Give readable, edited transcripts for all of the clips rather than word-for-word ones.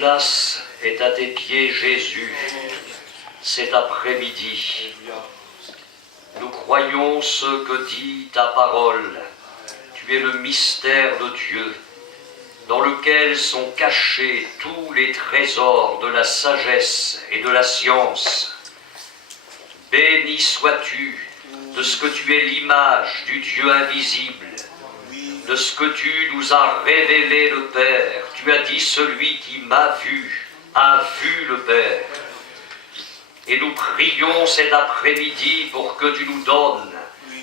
place est à tes pieds, Jésus, cet après-midi. Nous croyons ce que dit ta parole. Tu es le mystère de Dieu, dans lequel sont cachés tous les trésors de la sagesse et de la science. Béni sois-tu de ce que tu es l'image du Dieu invisible, de ce que tu nous as révélé le Père. Tu as dit, celui qui m'a vu a vu le Père. Et nous prions cet après-midi pour que tu nous donnes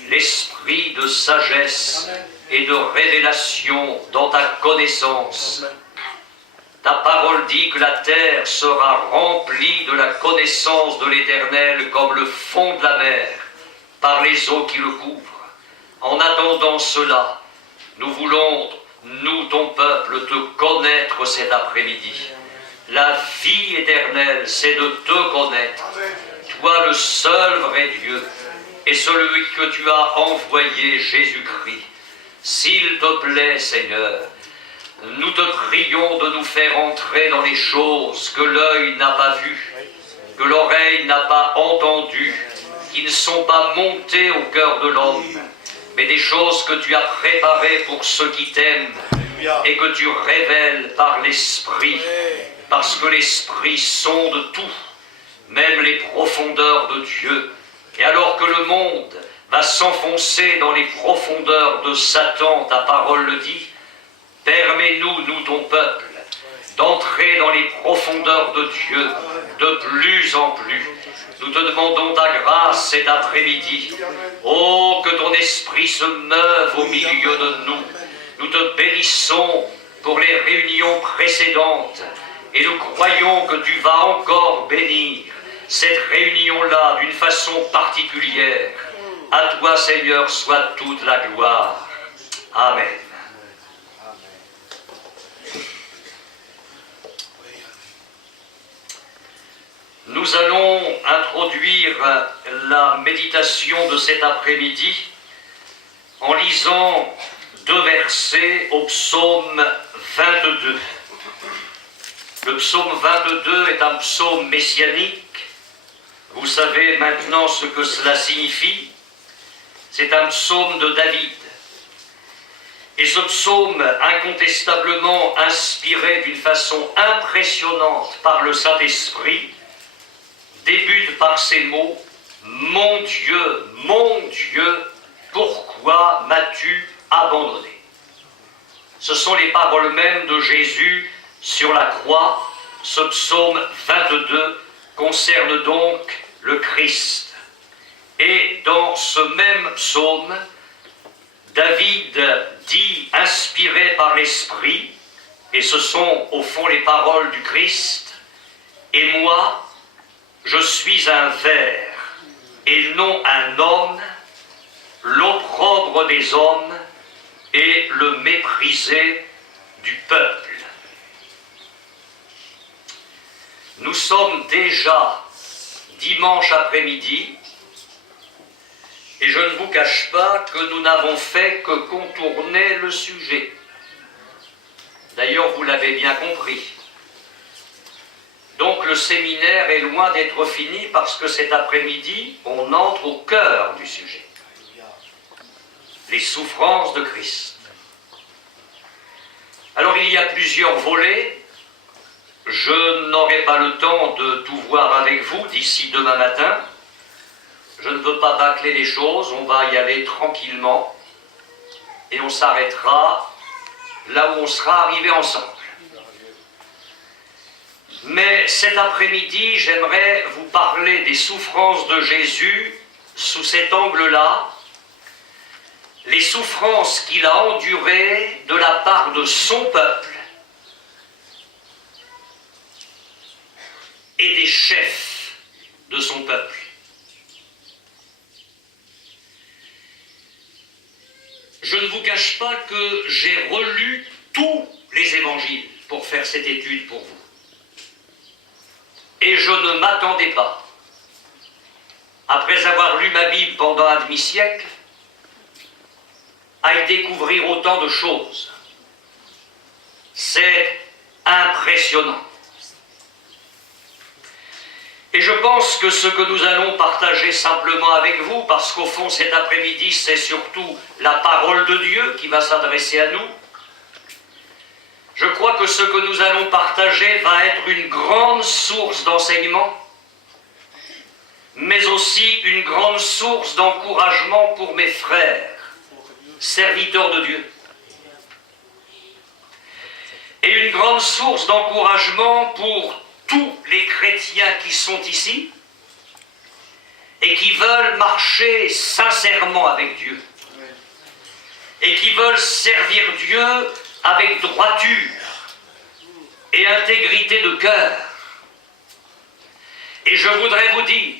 l'esprit de sagesse et de révélation dans ta connaissance. Ta parole dit que la terre sera remplie de la connaissance de l'Éternel comme le fond de la mer, par les eaux qui le couvrent. En attendant cela, nous voulons, nous, ton peuple, te connaître cet après-midi. La vie éternelle, c'est de te connaître, toi le seul vrai Dieu, et celui que tu as envoyé, Jésus-Christ. S'il te plaît, Seigneur, nous te prions de nous faire entrer dans les choses que l'œil n'a pas vues, que l'oreille n'a pas entendues, qui ne sont pas montées au cœur de l'homme, mais des choses que tu as préparées pour ceux qui t'aiment et que tu révèles par l'Esprit, parce que l'Esprit sonde tout, même les profondeurs de Dieu. Et alors que le monde va s'enfoncer dans les profondeurs de Satan, ta parole le dit, permets-nous, nous ton peuple, d'entrer dans les profondeurs de Dieu de plus en plus. Nous te demandons ta grâce cet après-midi. Oh, que ton esprit se meuve au milieu de nous. Nous te bénissons pour les réunions précédentes et nous croyons que tu vas encore bénir cette réunion-là d'une façon particulière. À toi, Seigneur, soit toute la gloire. Amen. Nous allons introduire la méditation de cet après-midi en lisant 2 versets au psaume 22. Le psaume 22 est un psaume messianique. Vous savez maintenant ce que cela signifie. C'est un psaume de David. Et ce psaume, incontestablement inspiré d'une façon impressionnante par le Saint-Esprit, débute par ces mots « Mon Dieu, pourquoi m'as-tu abandonné ?» Ce sont les paroles mêmes de Jésus sur la croix. Ce psaume 22 concerne donc le Christ. Et dans ce même psaume, David dit, inspiré par l'Esprit, et ce sont au fond les paroles du Christ, « Et moi, je suis un ver et non un homme, l'opprobre des hommes et le méprisé du peuple. » Nous sommes déjà dimanche après-midi et je ne vous cache pas que nous n'avons fait que contourner le sujet. D'ailleurs, vous l'avez bien compris. Donc le séminaire est loin d'être fini parce que cet après-midi, on entre au cœur du sujet. Les souffrances de Christ. Alors il y a plusieurs volets. Je n'aurai pas le temps de tout voir avec vous d'ici demain matin. Je ne veux pas bâcler les choses, on va y aller tranquillement et on s'arrêtera là où on sera arrivé ensemble. Mais cet après-midi, j'aimerais vous parler des souffrances de Jésus sous cet angle-là, les souffrances qu'il a endurées de la part de son peuple et des chefs de son peuple. Je ne vous cache pas que j'ai relu tous les évangiles pour faire cette étude pour vous. Et je ne m'attendais pas, après avoir lu ma Bible pendant un demi-siècle, à y découvrir autant de choses. C'est impressionnant. pense que ce que nous allons partager simplement avec vous, parce qu'au fond cet après-midi c'est surtout la parole de Dieu qui va s'adresser à nous, je crois que ce que nous allons partager va être une grande source d'enseignement, mais aussi une grande source d'encouragement pour mes frères, serviteurs de Dieu. Et une grande source d'encouragement pour tous les chrétiens qui sont ici et qui veulent marcher sincèrement avec Dieu et qui veulent servir Dieu avec droiture et intégrité de cœur. Et je voudrais vous dire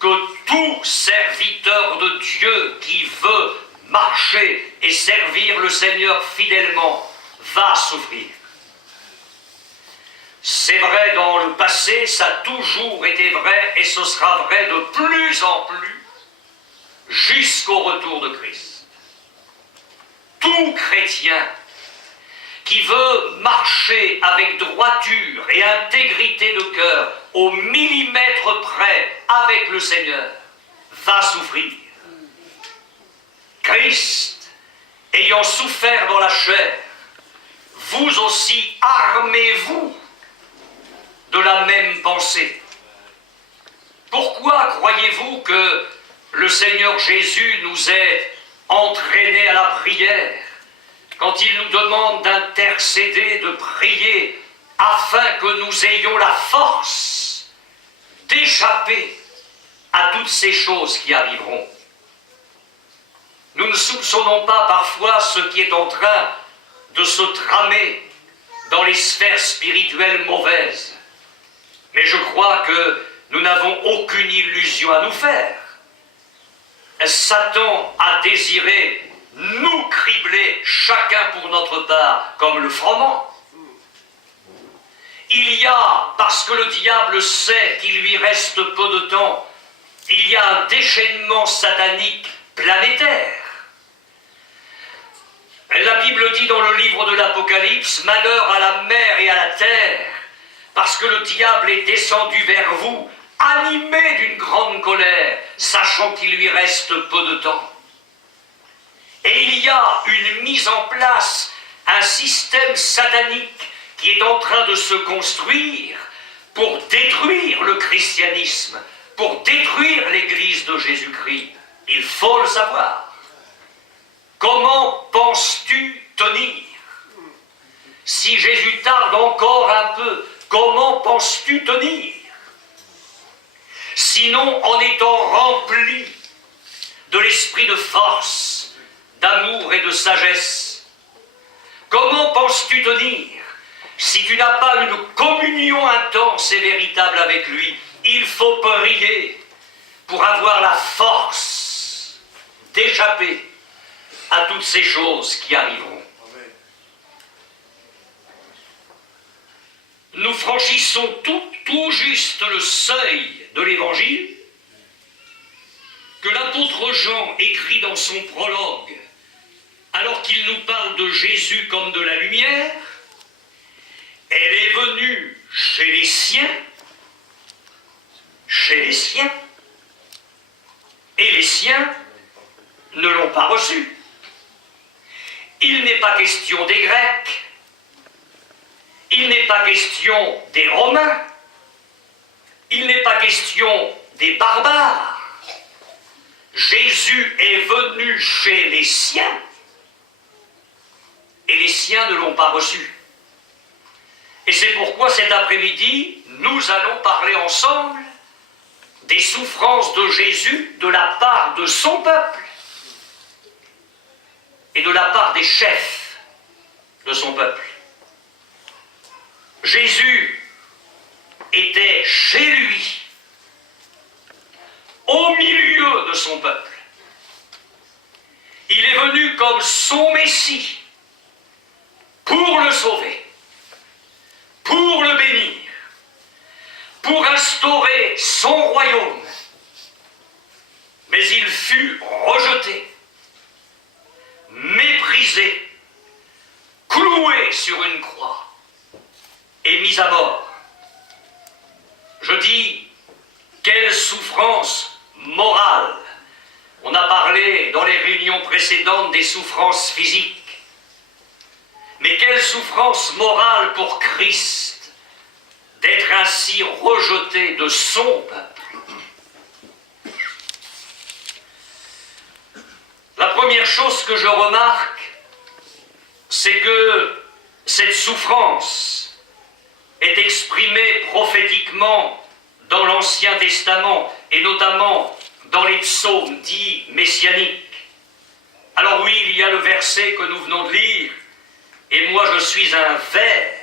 que tout serviteur de Dieu qui veut marcher et servir le Seigneur fidèlement va souffrir. C'est vrai dans le passé, ça a toujours été vrai et ce sera vrai de plus en plus jusqu'au retour de Christ. Tout chrétien qui veut marcher avec droiture et intégrité de cœur au millimètre près avec le Seigneur va souffrir. Christ, ayant souffert dans la chair, vous aussi armez-vous de la même pensée. Pourquoi croyez-vous que le Seigneur Jésus nous ait entraînés à la prière quand il nous demande d'intercéder, de prier, afin que nous ayons la force d'échapper à toutes ces choses qui arriveront? Nous ne soupçonnons pas parfois ce qui est en train de se tramer dans les sphères spirituelles mauvaises. Mais je crois que nous n'avons aucune illusion à nous faire. Satan a désiré nous cribler, chacun pour notre part, comme le froment. Il y a, parce que le diable sait qu'il lui reste peu de temps, il y a un déchaînement satanique planétaire. La Bible dit dans le livre de l'Apocalypse, « Malheur à la mer et à la terre, parce que le diable est descendu vers vous, animé d'une grande colère, sachant qu'il lui reste peu de temps. » Et il y a une mise en place, un système satanique qui est en train de se construire pour détruire le christianisme, pour détruire l'Église de Jésus-Christ. Il faut le savoir. Comment penses-tu tenir? Si Jésus tarde encore un peu, comment penses-tu tenir? Sinon, en étant rempli de l'esprit de force, d'amour et de sagesse, comment penses-tu tenir si tu n'as pas une communion intense et véritable avec lui? Il faut prier pour avoir la force d'échapper à toutes ces choses qui arriveront. Nous franchissons tout juste le seuil de l'Évangile que l'apôtre Jean écrit dans son prologue, alors qu'il nous parle de Jésus comme de la lumière. Elle est venue chez les siens, et les siens ne l'ont pas reçue. Il n'est pas question des Grecs, il n'est pas question des Romains, il n'est pas question des barbares. Jésus est venu chez les siens, et les siens ne l'ont pas reçu. Et c'est pourquoi cet après-midi, nous allons parler ensemble des souffrances de Jésus de la part de son peuple et de la part des chefs de son peuple. Jésus était chez lui, au milieu de son peuple. Il est venu comme son Messie pour le sauver, pour le bénir, pour instaurer son royaume. Mais il fut rejeté, méprisé, cloué sur une croix et mis à mort. Je dis souffrance morale. On a parlé dans les réunions précédentes des souffrances physiques. Mais quelle souffrance morale pour Christ d'être ainsi rejeté de son peuple. La première chose que je remarque, c'est que cette souffrance est exprimée prophétiquement dans l'Ancien Testament et notamment dans les psaumes dits messianiques. Alors oui, il y a le verset que nous venons de lire, « Et moi je suis un ver ».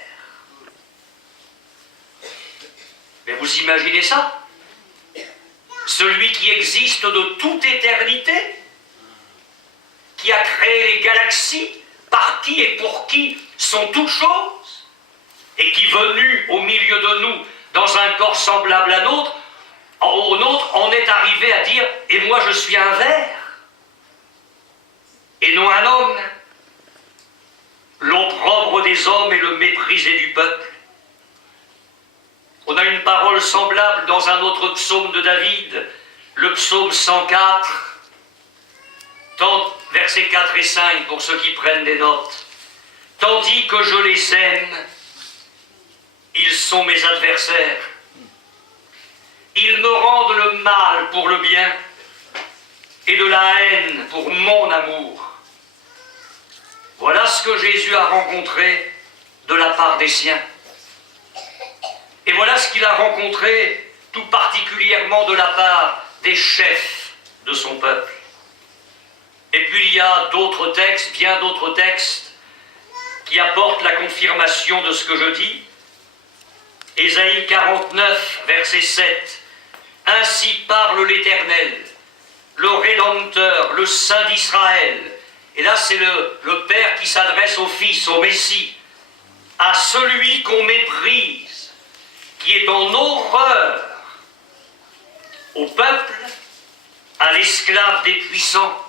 Mais vous imaginez ça? Celui qui existe de toute éternité, qui a créé les galaxies, par qui et pour qui sont toutes choses, et qui, venu au milieu de nous, dans un corps semblable à nôtre, au nôtre, en est arrivé à dire « Et moi je suis un ver » et non un homme. L'opprobre des hommes et le méprisé du peuple. On a une parole semblable dans un autre psaume de David, le psaume 104, versets 4 et 5, pour ceux qui prennent des notes. « Tandis que je les aime, ils sont mes adversaires. Ils me rendent le mal pour le bien et de la haine pour mon amour. » Voilà ce que Jésus a rencontré de la part des siens. Et voilà ce qu'il a rencontré tout particulièrement de la part des chefs de son peuple. Et puis il y a d'autres textes, bien d'autres textes, qui apportent la confirmation de ce que je dis. Ésaïe 49, verset 7. « Ainsi parle l'Éternel, le Rédempteur, le Saint d'Israël. » Et là, c'est le Père qui s'adresse au Fils, au Messie, à celui qu'on méprise, qui est en horreur, au peuple, à l'esclave des puissants.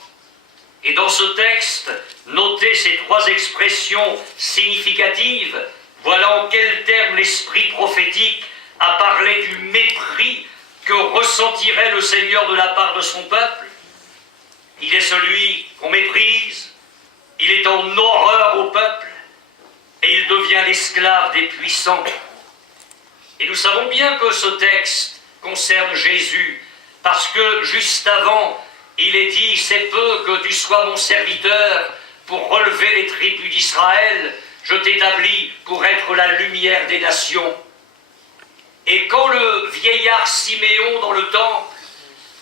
Et dans ce texte, notez ces trois expressions significatives. Voilà en quels termes l'esprit prophétique a parlé du mépris que ressentirait le Seigneur de la part de son peuple. Il est celui qu'on méprise, il est en horreur au peuple, et il devient l'esclave des puissants. Et nous savons bien que ce texte concerne Jésus, parce que juste avant, il est dit « C'est peu que tu sois mon serviteur pour relever les tribus d'Israël, je t'établis pour être la lumière des nations. » Et quand le vieillard Siméon dans le temple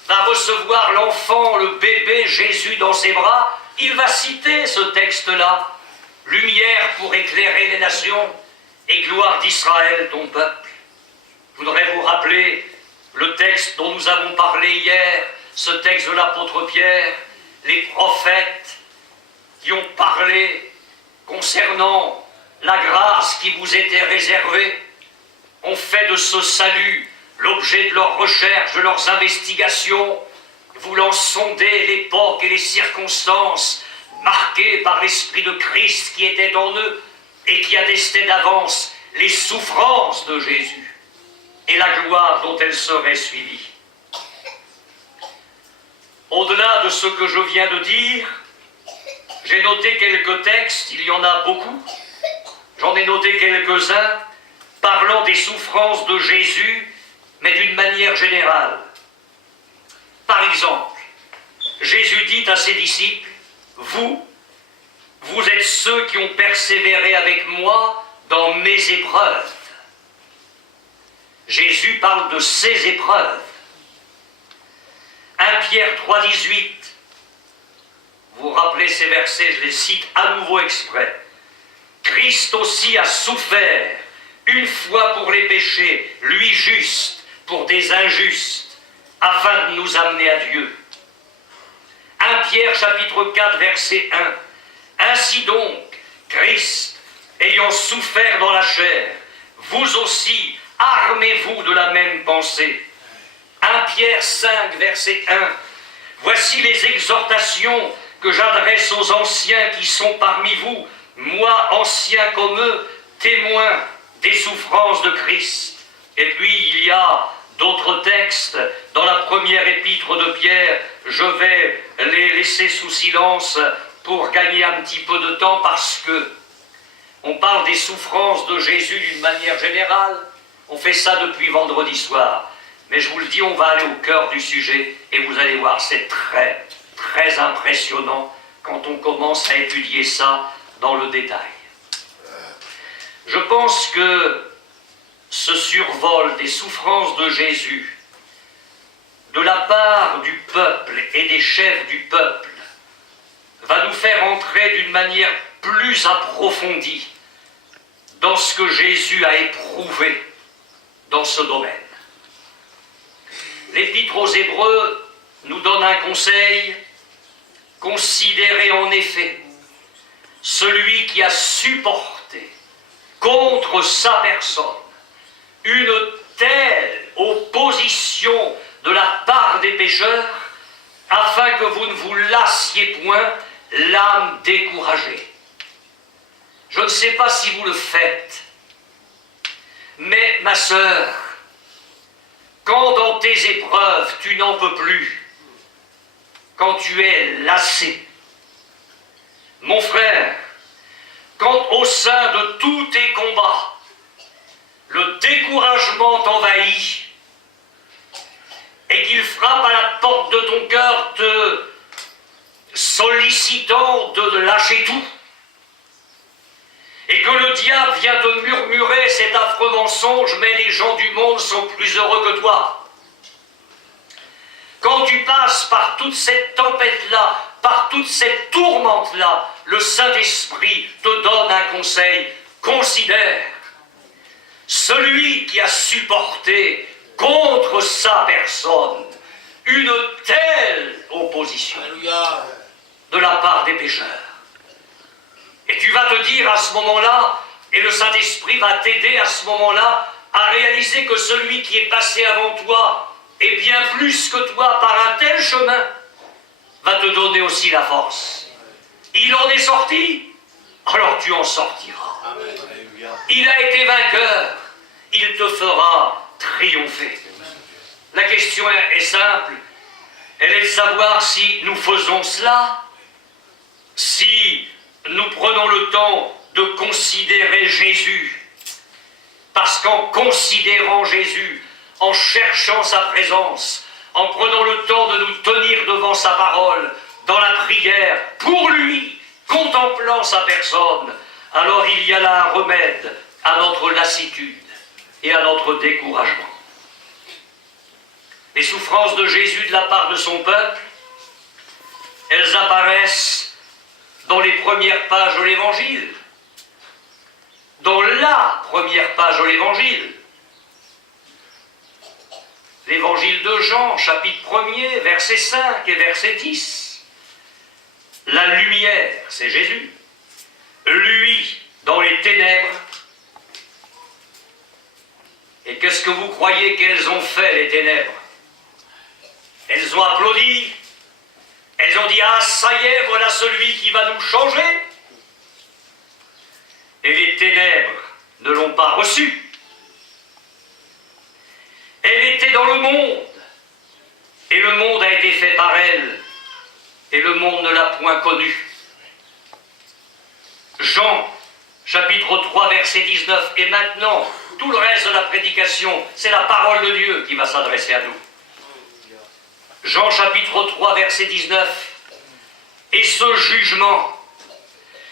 va recevoir l'enfant, le bébé Jésus dans ses bras, il va citer ce texte-là. « Lumière pour éclairer les nations et gloire d'Israël, ton peuple. » Je voudrais vous rappeler le texte dont nous avons parlé hier, ce texte de l'apôtre Pierre, les prophètes qui ont parlé concernant la grâce qui vous était réservée, ont fait de ce salut l'objet de leurs recherches, de leurs investigations, voulant sonder l'époque et les circonstances marquées par l'Esprit de Christ qui était en eux et qui attestait d'avance les souffrances de Jésus et la gloire dont elles seraient suivies. Au-delà de ce que je viens de dire, j'ai noté quelques textes, il y en a beaucoup, j'en ai noté quelques-uns, parlant des souffrances de Jésus, mais d'une manière générale. Par exemple, Jésus dit à ses disciples, « Vous êtes ceux qui ont persévéré avec moi dans mes épreuves. » Jésus parle de ses épreuves. 1 Pierre 3,18. Vous vous rappelez ces versets, je les cite à nouveau exprès. « Christ aussi a souffert une fois pour les péchés, lui juste pour des injustes, afin de nous amener à Dieu. » 1 Pierre chapitre 4 verset 1. Ainsi donc, Christ, ayant souffert dans la chair, vous aussi, armez-vous de la même pensée. 1 Pierre 5 verset 1. Voici les exhortations que j'adresse aux anciens qui sont parmi vous, moi ancien comme eux, témoin des souffrances de Christ. Et puis il y a d'autres textes. Dans la première épître de Pierre, je vais les laisser sous silence pour gagner un petit peu de temps, parce que on parle des souffrances de Jésus d'une manière générale. On fait ça depuis vendredi soir. Mais je vous le dis, on va aller au cœur du sujet et vous allez voir, c'est très, très impressionnant quand on commence à étudier ça dans le détail. Je pense que ce survol des souffrances de Jésus de la part du peuple et des chefs du peuple va nous faire entrer d'une manière plus approfondie dans ce que Jésus a éprouvé dans ce domaine. L'Épître aux Hébreux nous donne un conseil: considérez en effet celui qui a supporté contre sa personne une telle opposition de la part des pécheurs, afin que vous ne vous lassiez point l'âme découragée. Je ne sais pas si vous le faites, mais ma sœur, quand dans tes épreuves tu n'en peux plus, quand tu es lassé, mon frère, quand au sein de tous tes combats, le découragement t'envahit et qu'il frappe à la porte de ton cœur te sollicitant de lâcher tout, et que le diable vient te murmurer cet affreux mensonge: mais les gens du monde sont plus heureux que toi. Quand tu passes par toute cette tempête-là, par toute cette tourmente-là, le Saint-Esprit te donne un conseil: considère celui qui a supporté contre sa personne une telle opposition de la part des pécheurs. Et tu vas te dire à ce moment-là, et le Saint-Esprit va t'aider à ce moment-là à réaliser que celui qui est passé avant toi, et bien plus que toi par un tel chemin, va te donner aussi la force. Il en est sorti, alors tu en sortiras. Amen. Il a été vainqueur, il te fera triompher. La question est simple, elle est de savoir si nous faisons cela, si nous prenons le temps de considérer Jésus, parce qu'en considérant Jésus, en cherchant sa présence, en prenant le temps de nous tenir devant sa parole, dans la prière, pour lui, contemplant sa personne, alors il y a là un remède à notre lassitude et à notre découragement. Les souffrances de Jésus de la part de son peuple, elles apparaissent dans les premières pages de l'Évangile, dans la première page de l'Évangile. L'Évangile de Jean, chapitre 1er, verset 5 et verset 10. La lumière, c'est Jésus. Lui, dans les ténèbres. Et qu'est-ce que vous croyez qu'elles ont fait, les ténèbres? Elles ont applaudi. Elles ont dit: ah, ça y est, voilà celui qui va nous changer. Et les ténèbres ne l'ont pas reçu. Elle était dans le monde, et le monde a été fait par elle, et le monde ne l'a point connue. Jean, chapitre 3, verset 19, et maintenant, tout le reste de la prédication, c'est la parole de Dieu qui va s'adresser à nous. Jean, chapitre 3, verset 19, et ce jugement,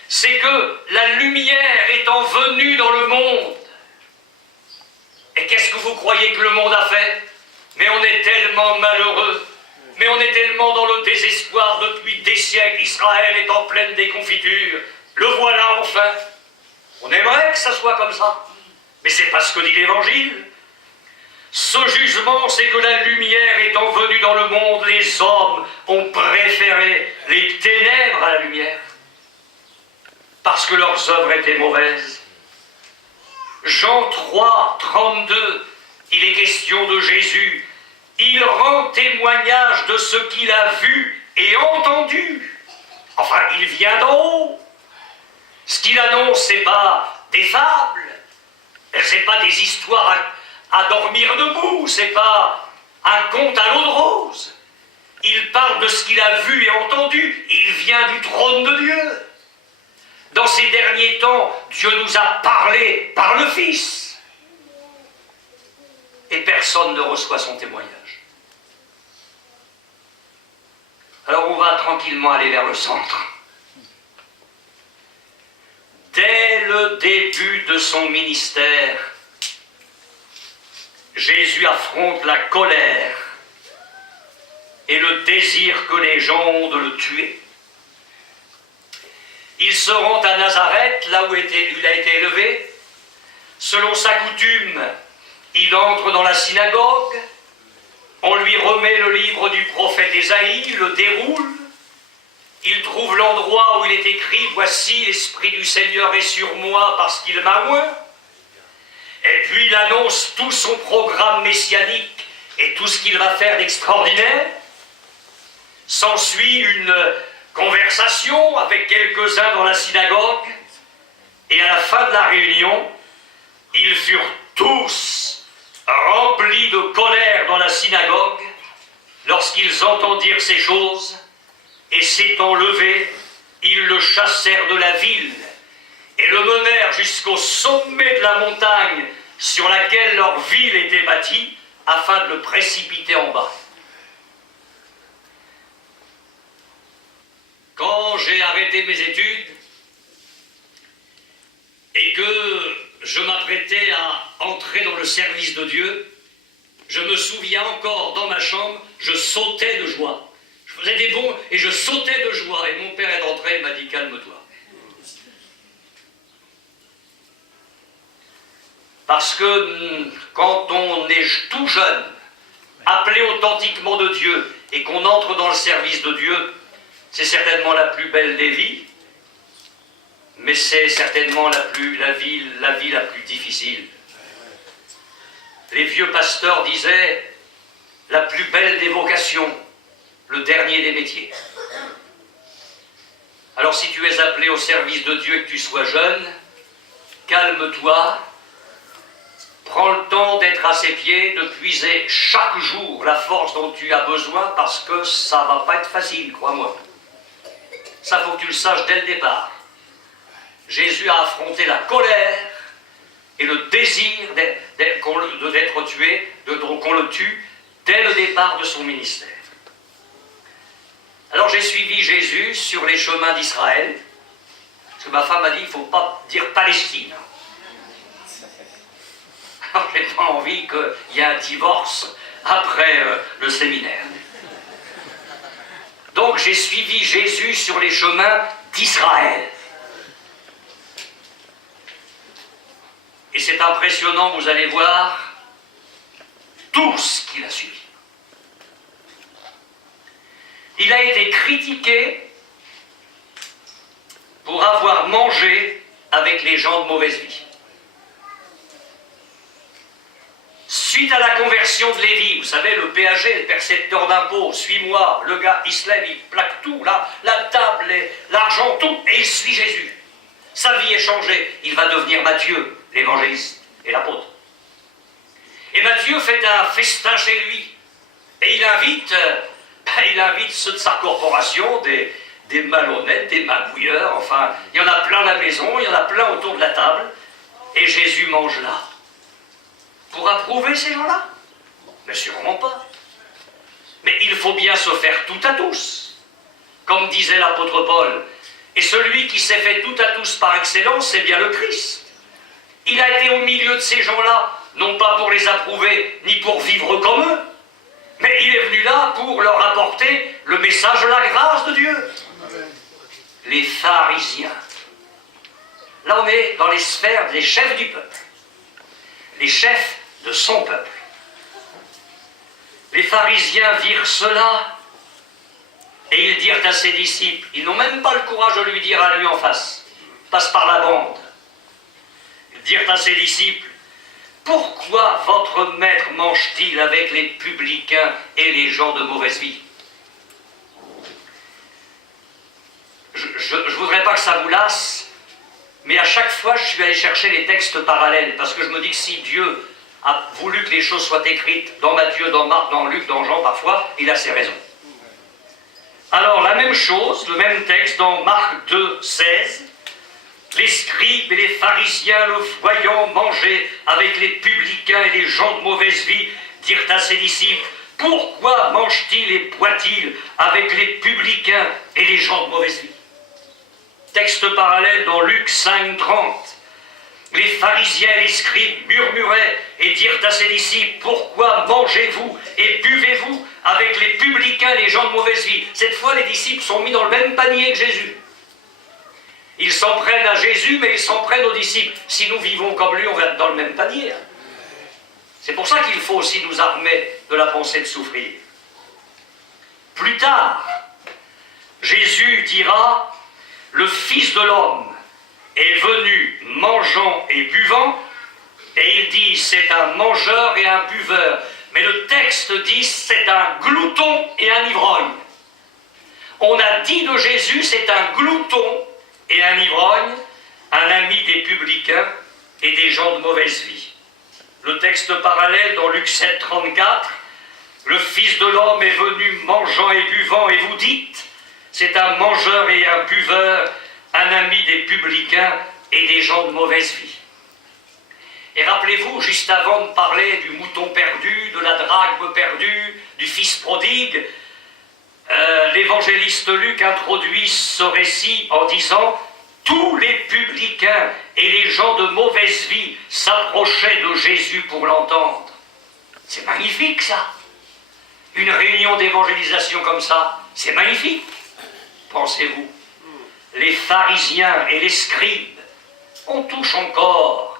c'est que la lumière étant venue dans le monde, et qu'est-ce que vous croyez que le monde a fait? Mais on est tellement malheureux, mais on est tellement dans le désespoir depuis des siècles. Israël est en pleine déconfiture. Le voilà enfin. On aimerait que ça soit comme ça, mais c'est pas ce que dit l'Évangile. Ce jugement, c'est que la lumière étant venue dans le monde, les hommes ont préféré les ténèbres à la lumière, parce que leurs œuvres étaient mauvaises. Jean 3, 32, il est question de Jésus. Il rend témoignage de ce qu'il a vu et entendu. Enfin, il vient d'en haut. Ce qu'il annonce, ce n'est pas des fables, ce n'est pas des histoires à dormir debout, c'est pas un conte à l'eau de rose. Il parle de ce qu'il a vu et entendu. Il vient du trône de Dieu. Dans ces derniers temps, Dieu nous a parlé par le Fils. Et personne ne reçoit son témoignage. Alors on va tranquillement aller vers le centre. Dès le début de son ministère, Jésus affronte la colère et le désir que les gens ont de le tuer. Il se rend à Nazareth, là où il a été élevé. Selon sa coutume, il entre dans la synagogue. On lui remet le livre du prophète Ésaïe, le déroule. Il trouve l'endroit où il est écrit « Voici, l'Esprit du Seigneur est sur moi parce qu'il m'a oint ». Et puis il annonce tout son programme messianique et tout ce qu'il va faire d'extraordinaire. S'ensuit une conversation avec quelques-uns dans la synagogue. Et à la fin de la réunion, ils furent tous remplis de colère dans la synagogue lorsqu'ils entendirent ces choses. Et s'étant levés, ils le chassèrent de la ville et le menèrent jusqu'au sommet de la montagne sur laquelle leur ville était bâtie, afin de le précipiter en bas. Quand j'ai arrêté mes études et que je m'apprêtais à entrer dans le service de Dieu, je me souviens encore, dans ma chambre, je sautais de joie. Je faisais des bonds et je sautais de joie. Et mon père est entré et m'a dit « Calme-toi ». Parce que quand on est tout jeune, appelé authentiquement de Dieu, et qu'on entre dans le service de Dieu, c'est certainement la plus belle des vies, mais c'est certainement la vie la plus difficile. Les vieux pasteurs disaient « la plus belle des vocations, le dernier des métiers ». Alors si tu es appelé au service de Dieu et que tu sois jeune, calme-toi, prends le temps d'être à ses pieds, de puiser chaque jour la force dont tu as besoin, parce que ça ne va pas être facile, crois-moi. Ça, faut que tu le saches dès le départ. Jésus a affronté la colère et le désir d'être tué, qu'on le tue, dès le départ de son ministère. Alors j'ai suivi Jésus sur les chemins d'Israël, parce que ma femme m'a dit, il ne faut pas dire Palestine. Alors j'ai pas envie qu'il y ait un divorce après le séminaire. Donc j'ai suivi Jésus sur les chemins d'Israël. Et c'est impressionnant, vous allez voir, tout ce qu'il a subi. Il a été critiqué pour avoir mangé avec les gens de mauvaise vie. Suite à la conversion de Lévi, vous savez, le péager, le percepteur d'impôts, suis-moi, le gars, il se lève, il plaque tout, là, la table, l'argent, tout, et il suit Jésus. Sa vie est changée, il va devenir Matthieu, l'évangéliste et l'apôtre. Et Matthieu fait un festin chez lui, et il invite ceux de sa corporation, des malhonnêtes, des magouilleurs, enfin, il y en a plein à la maison, il y en a plein autour de la table, et Jésus mange là. Pour approuver ces gens-là? Mais sûrement pas. Mais il faut bien se faire tout à tous, comme disait l'apôtre Paul. Et celui qui s'est fait tout à tous par excellence, c'est bien le Christ. Il a été au milieu de ces gens-là, non pas pour les approuver, ni pour vivre comme eux, mais il est venu là pour leur apporter le message de la grâce de Dieu. Les pharisiens. Là, on est dans les sphères des chefs du peuple. Les chefs de son peuple. Les pharisiens virent cela et ils dirent à ses disciples, ils n'ont même pas le courage de lui dire à lui en face, passe par la bande. Ils dirent à ses disciples, pourquoi votre maître mange-t-il avec les publicains et les gens de mauvaise vie? Je ne voudrais pas que ça vous lasse, mais à chaque fois je suis allé chercher les textes parallèles, parce que je me dis que si Dieu a voulu que les choses soient écrites dans Matthieu, dans Marc, dans Luc, dans Jean parfois, il a ses raisons. Alors la même chose, le même texte dans Marc 2, 16, les scribes et les pharisiens le voyant manger avec les publicains et les gens de mauvaise vie, dirent à ses disciples, pourquoi mange-t-il et boit-il avec les publicains et les gens de mauvaise vie? Texte parallèle dans Luc 5, 30. Les pharisiens et les scribes murmuraient et dirent à ses disciples, pourquoi mangez-vous et buvez-vous avec les publicains et les gens de mauvaise vie? Cette fois, les disciples sont mis dans le même panier que Jésus. Ils s'en prennent à Jésus, mais ils s'en prennent aux disciples. Si nous vivons comme lui, on va être dans le même panier. C'est pour ça qu'il faut aussi nous armer de la pensée de souffrir. Plus tard, Jésus dira, le Fils de l'homme est venu mangeant et buvant, et il dit c'est un mangeur et un buveur. Mais le texte dit c'est un glouton et un ivrogne. On a dit de Jésus c'est un glouton et un ivrogne, un ami des publicains et des gens de mauvaise vie. Le texte parallèle dans Luc 7, 34, le Fils de l'homme est venu mangeant et buvant, et vous dites c'est un mangeur et un buveur, un ami des publicains et des gens de mauvaise vie. Et rappelez-vous, juste avant de parler du mouton perdu, de la drachme perdue, du fils prodigue, l'évangéliste Luc introduit ce récit en disant « Tous les publicains et les gens de mauvaise vie s'approchaient de Jésus pour l'entendre. » C'est magnifique ça. Une réunion d'évangélisation comme ça, c'est magnifique. Pensez-vous, les pharisiens et les scribes, on touche encore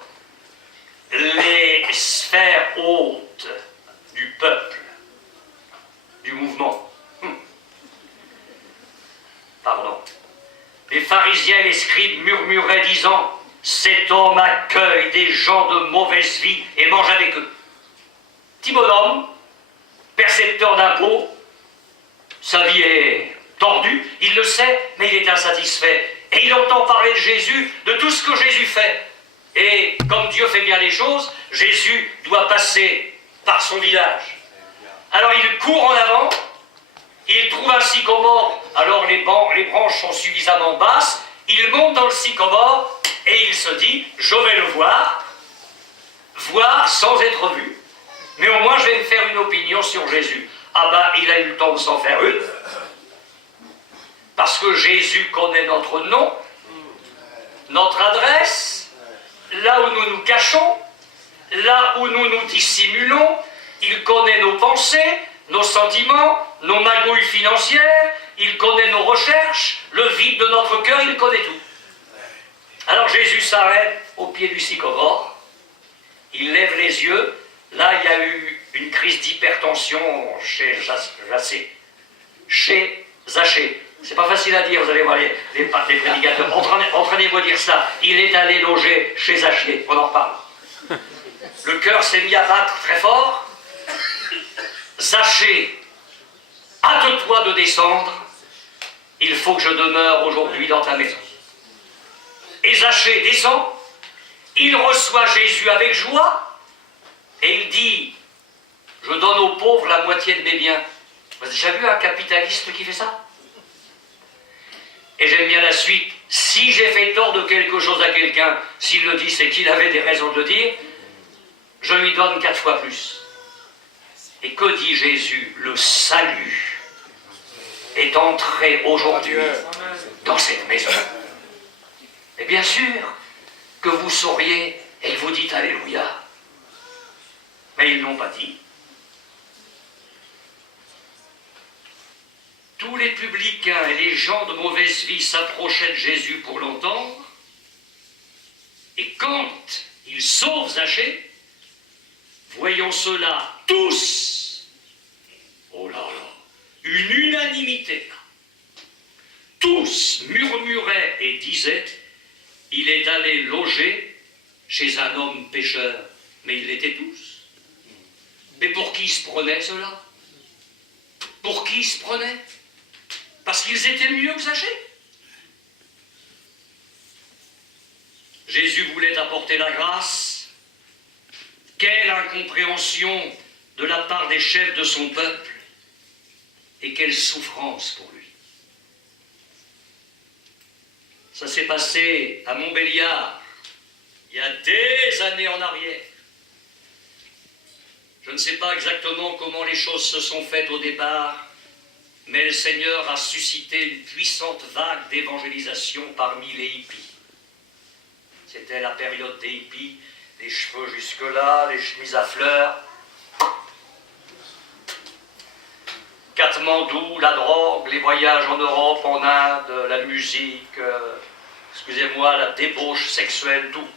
les sphères hautes du peuple, du mouvement. Pardon. Les pharisiens et les scribes murmuraient disant « Cet homme accueille des gens de mauvaise vie et mange avec eux. » Petit bonhomme, percepteur d'impôts, sa vie est tordue, il le sait, mais il est insatisfait. Et il entend parler de Jésus, de tout ce que Jésus fait. Et comme Dieu fait bien les choses, Jésus doit passer par son village. Alors il court en avant, il trouve un sycomore, alors les branches sont suffisamment basses, il monte dans le sycomore et il se dit, je vais le voir sans être vu, mais au moins je vais me faire une opinion sur Jésus. Ah ben, il a eu le temps de s'en faire une, parce que Jésus connaît notre nom, notre adresse, là où nous nous cachons, là où nous nous dissimulons, il connaît nos pensées, nos sentiments, nos magouilles financières, il connaît nos recherches, le vide de notre cœur, il connaît tout. Alors Jésus s'arrête au pied du sycomore, il lève les yeux, là il y a eu une crise d'hypertension chez Zachée. C'est pas facile à dire, vous allez voir les prédicateurs. Entraînez-vous à dire ça. Il est allé loger chez Zachée, on en reparle. Le cœur s'est mis à battre très fort. Zachée, hâte-toi de descendre, il faut que je demeure aujourd'hui dans ta maison. Et Zachée descend, il reçoit Jésus avec joie, et il dit, je donne aux pauvres la moitié de mes biens. Vous avez déjà vu un capitaliste qui fait ça? Et j'aime bien la suite. Si j'ai fait tort de quelque chose à quelqu'un, s'il le dit, c'est qu'il avait des raisons de le dire, je lui donne 4 fois plus. Et que dit Jésus? Le salut est entré aujourd'hui dans cette maison. Et bien sûr que vous sauriez et vous dites Alléluia. Mais ils n'ont pas dit. Tous les publicains et les gens de mauvaise vie s'approchaient de Jésus pour l'entendre. Et quand il sauve Zachée, voyons cela tous, oh là là, une unanimité, tous murmuraient et disaient, il est allé loger chez un homme pécheur, mais ils l'étaient tous. Mais pour qui se prenaient ceux-là? Pour qui se prenaient? Parce qu'ils étaient mieux que Zachée. Jésus voulait apporter la grâce Quelle incompréhension de la part des chefs de son peuple et quelle souffrance pour lui. Ça s'est passé à Montbéliard, il y a des années en arrière. Je ne sais pas exactement comment les choses se sont faites au départ, mais le Seigneur a suscité une puissante vague d'évangélisation parmi les hippies. C'était la période des hippies, les cheveux jusque-là, les chemises à fleurs. Katmandou, la drogue, les voyages en Europe, en Inde, la musique, excusez-moi, la débauche sexuelle, tout.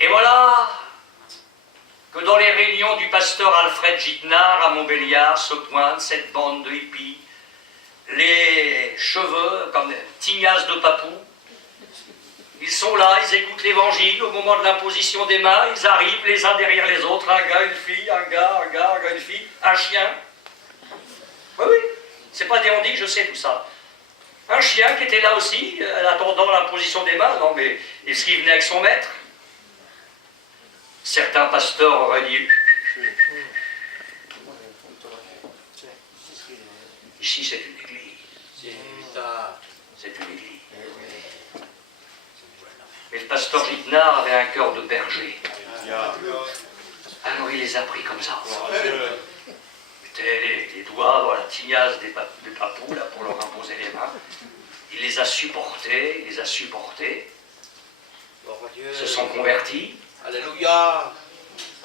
Et voilà que dans les réunions du pasteur Alfred Jitnard à Montbéliard se pointe cette bande de hippies, les cheveux comme des tignasses de papou. Ils sont là, ils écoutent l'évangile, au moment de l'imposition des mains, ils arrivent les uns derrière les autres, un gars, une fille, un gars, une fille, un chien. Oui, oui, c'est pas des handicks, je sais tout ça. Un chien qui était là aussi, attendant l'imposition des mains, non mais, est-ce qu'il venait avec son maître? Certains pasteurs auraient dit, ici c'est une église. C'est une église. Mais le pasteur Jitnard avait un cœur de berger. Alors il les a pris comme ça. Il mettait les doigts dans la tignasse des papous là, pour leur imposer les mains. Il les a supportés, se sont convertis. Alléluia.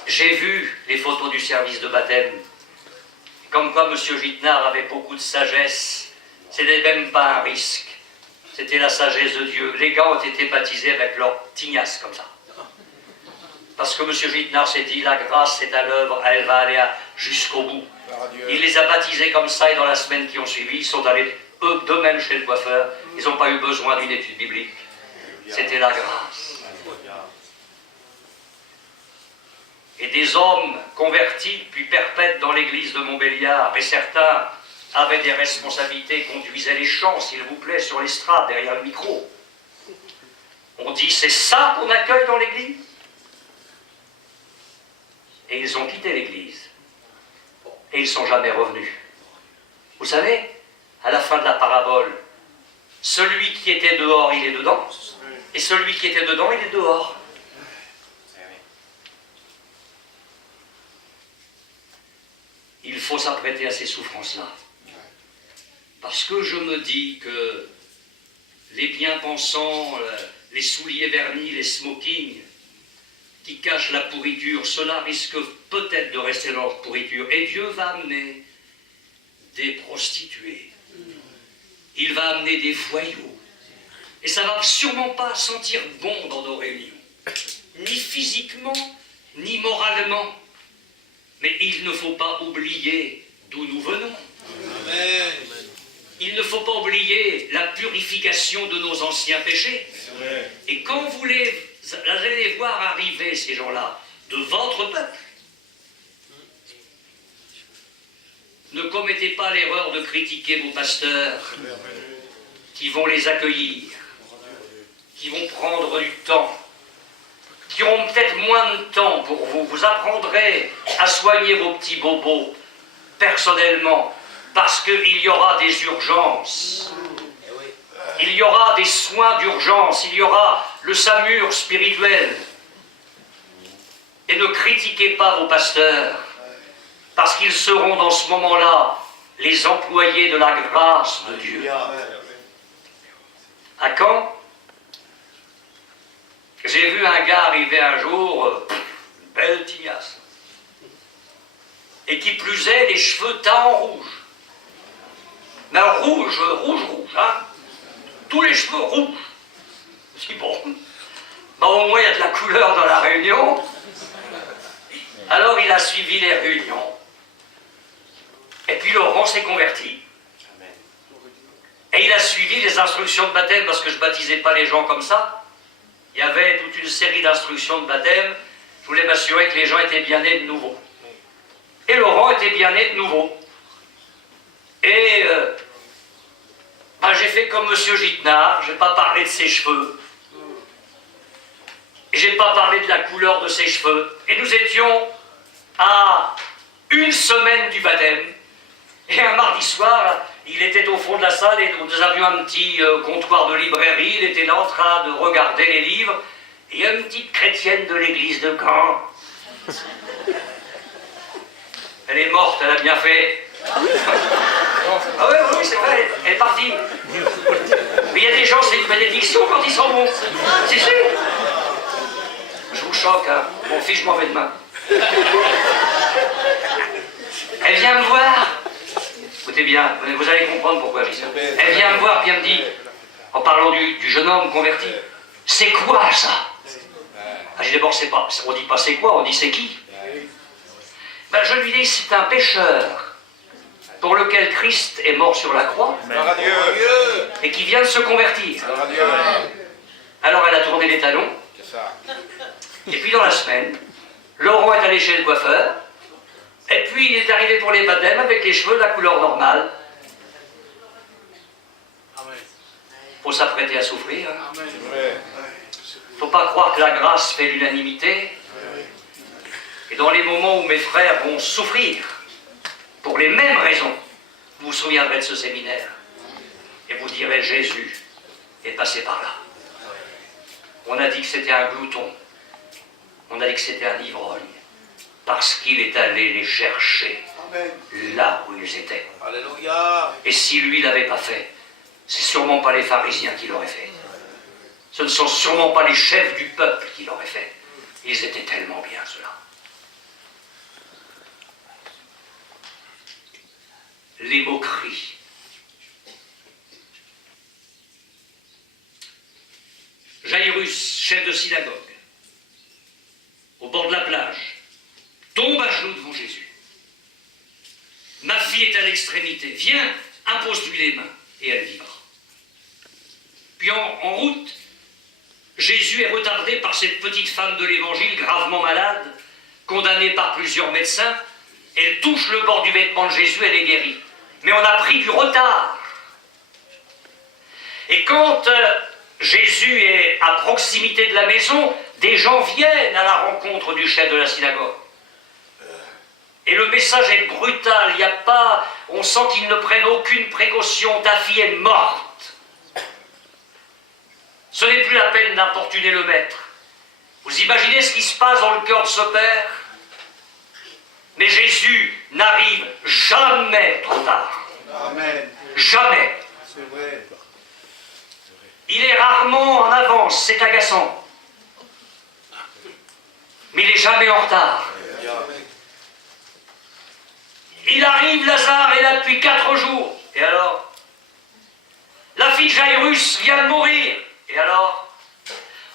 J'ai vu les photos du service de baptême. Comme quoi M. Jitnard avait beaucoup de sagesse. C'était même pas un risque. C'était la sagesse de Dieu. Les gars ont été baptisés avec leur tignasse comme ça. Parce que M. Jitnard s'est dit, la grâce est à l'œuvre, elle va aller jusqu'au bout. Il les a baptisés comme ça et dans la semaine qui ont suivi, ils sont allés eux d'eux-mêmes chez le coiffeur. Ils n'ont pas eu besoin d'une étude biblique. C'était la grâce. Et des hommes convertis puis perpètes dans l'église de Montbéliard, et certains avaient des responsabilités, conduisaient les chants, s'il vous plaît, sur l'estrade, derrière le micro. On dit, c'est ça qu'on accueille dans l'église? Et ils ont quitté l'église. Et ils ne sont jamais revenus. Vous savez, à la fin de la parabole, celui qui était dehors, il est dedans, et celui qui était dedans, il est dehors. Il faut s'apprêter à ces souffrances-là. Parce que je me dis que les bien-pensants, les souliers vernis, les smokings, qui cachent la pourriture, cela risque peut-être de rester dans leur pourriture. Et Dieu va amener des prostituées. Il va amener des voyous. Et ça ne va sûrement pas sentir bon dans nos réunions. Ni physiquement, ni moralement. Mais il ne faut pas oublier d'où nous venons. Amen. Il ne faut pas oublier la purification de nos anciens péchés. Et quand vous allez les voir arriver, ces gens-là, de votre peuple, ne commettez pas l'erreur de critiquer vos pasteurs qui vont les accueillir, qui vont prendre du temps, qui auront peut-être moins de temps pour vous. Vous apprendrez à soigner vos petits bobos personnellement, parce qu'il y aura des urgences. Il y aura des soins d'urgence, il y aura le SAMUR spirituel. Et ne critiquez pas vos pasteurs, parce qu'ils seront dans ce moment-là les employés de la grâce de Dieu. À Caen, j'ai vu un gars arriver un jour, une belle tignasse, et qui plus est, les cheveux teints en rouge. Mais rouge, hein. Tous les cheveux rouges. Je dis bon, ben au moins il y a de la couleur dans la réunion. Alors il a suivi les réunions. Et puis Laurent s'est converti. Et il a suivi les instructions de baptême, parce que je ne baptisais pas les gens comme ça. Il y avait toute une série d'instructions de baptême. Je voulais m'assurer que les gens étaient bien nés de nouveau. Et Laurent était bien né de nouveau. Et ben, j'ai fait comme M. Jitnard, je n'ai pas parlé de ses cheveux. J'ai pas parlé de la couleur de ses cheveux. Et nous étions à 1 semaine du baptême. Et un mardi soir, il était au fond de la salle et nous avions un petit comptoir de librairie. Il était là en train de regarder les livres. Et il y a une petite chrétienne de l'église de Caen. Elle est morte, elle a bien fait. Ah oui, c'est vrai, elle est partie. Mais il y a des gens, c'est une bénédiction quand ils s'en vont. C'est sûr. Je vous choque, hein. Mon fils, je m'en vais demain. Elle vient me voir. Écoutez bien, vous allez comprendre pourquoi je dis ça. Elle vient me voir puis elle me dit, en parlant du jeune homme converti, c'est quoi ça? Ah, j'ai d'abord, c'est pas, on dit pas c'est quoi, on dit c'est qui? Ben, je lui dis, c'est un pécheur pour lequel Christ est mort sur la croix et qui vient de se convertir. Alors elle a tourné les talons. Et puis dans la semaine, Laurent est allé chez le coiffeur. Et puis il est arrivé pour les baptêmes avec les cheveux de la couleur normale. Faut s'apprêter à souffrir. Faut pas croire que la grâce fait l'unanimité. Et dans les moments où mes frères vont souffrir, pour les mêmes raisons, vous vous souviendrez de ce séminaire. Et vous direz, Jésus est passé par là. On a dit que c'était un glouton. On a dit que c'était un ivrogne. Parce qu'il est allé les chercher là où ils étaient. Alléluia. Et si lui l'avait pas fait, c'est sûrement pas les pharisiens qui l'auraient fait. Ce ne sont sûrement pas les chefs du peuple qui l'auraient fait. Ils étaient tellement bien, ceux-là. Les moqueries. Jairus, chef de synagogue, au bord de la plage, tombe à genoux devant Jésus. Ma fille est à l'extrémité. Viens, impose-lui les mains, et elle vivra. Puis en route, Jésus est retardé par cette petite femme de l'Évangile, gravement malade, condamnée par plusieurs médecins. Elle touche le bord du vêtement de Jésus, elle est guérie. Mais on a pris du retard. Et quand Jésus est à proximité de la maison, des gens viennent à la rencontre du chef de la synagogue. Et le message est brutal, il n'y a pas, on sent qu'ils ne prennent aucune précaution, ta fille est morte. Ce n'est plus la peine d'importuner le maître. Vous imaginez ce qui se passe dans le cœur de ce père? Mais Jésus n'arrive jamais trop tard. Amen. Jamais. C'est vrai. Il est rarement en avance, c'est agaçant. Mais il n'est jamais en retard. Il arrive, Lazare est là depuis 4 jours. Et alors? La fille de Jairus vient de mourir. Et alors?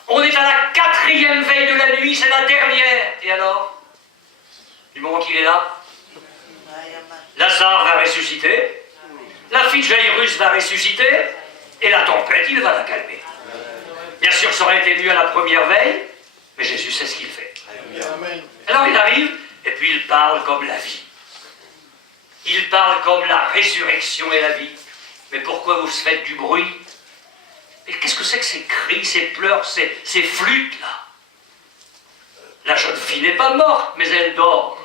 On est à la 4e veille de la nuit, c'est la dernière. Et alors? Du moment qu'il est là, Lazare va ressusciter, la fille de Jairus va ressusciter, et la tempête, il va la calmer. Bien sûr, ça aurait été mieux à la première veille, mais Jésus sait ce qu'il fait. Alors il arrive, et puis il parle comme la vie. Il parle comme la résurrection et la vie. Mais pourquoi vous faites du bruit? Et qu'est-ce que c'est que ces cris, ces pleurs, ces flûtes, là? La jeune fille n'est pas morte, mais elle dort.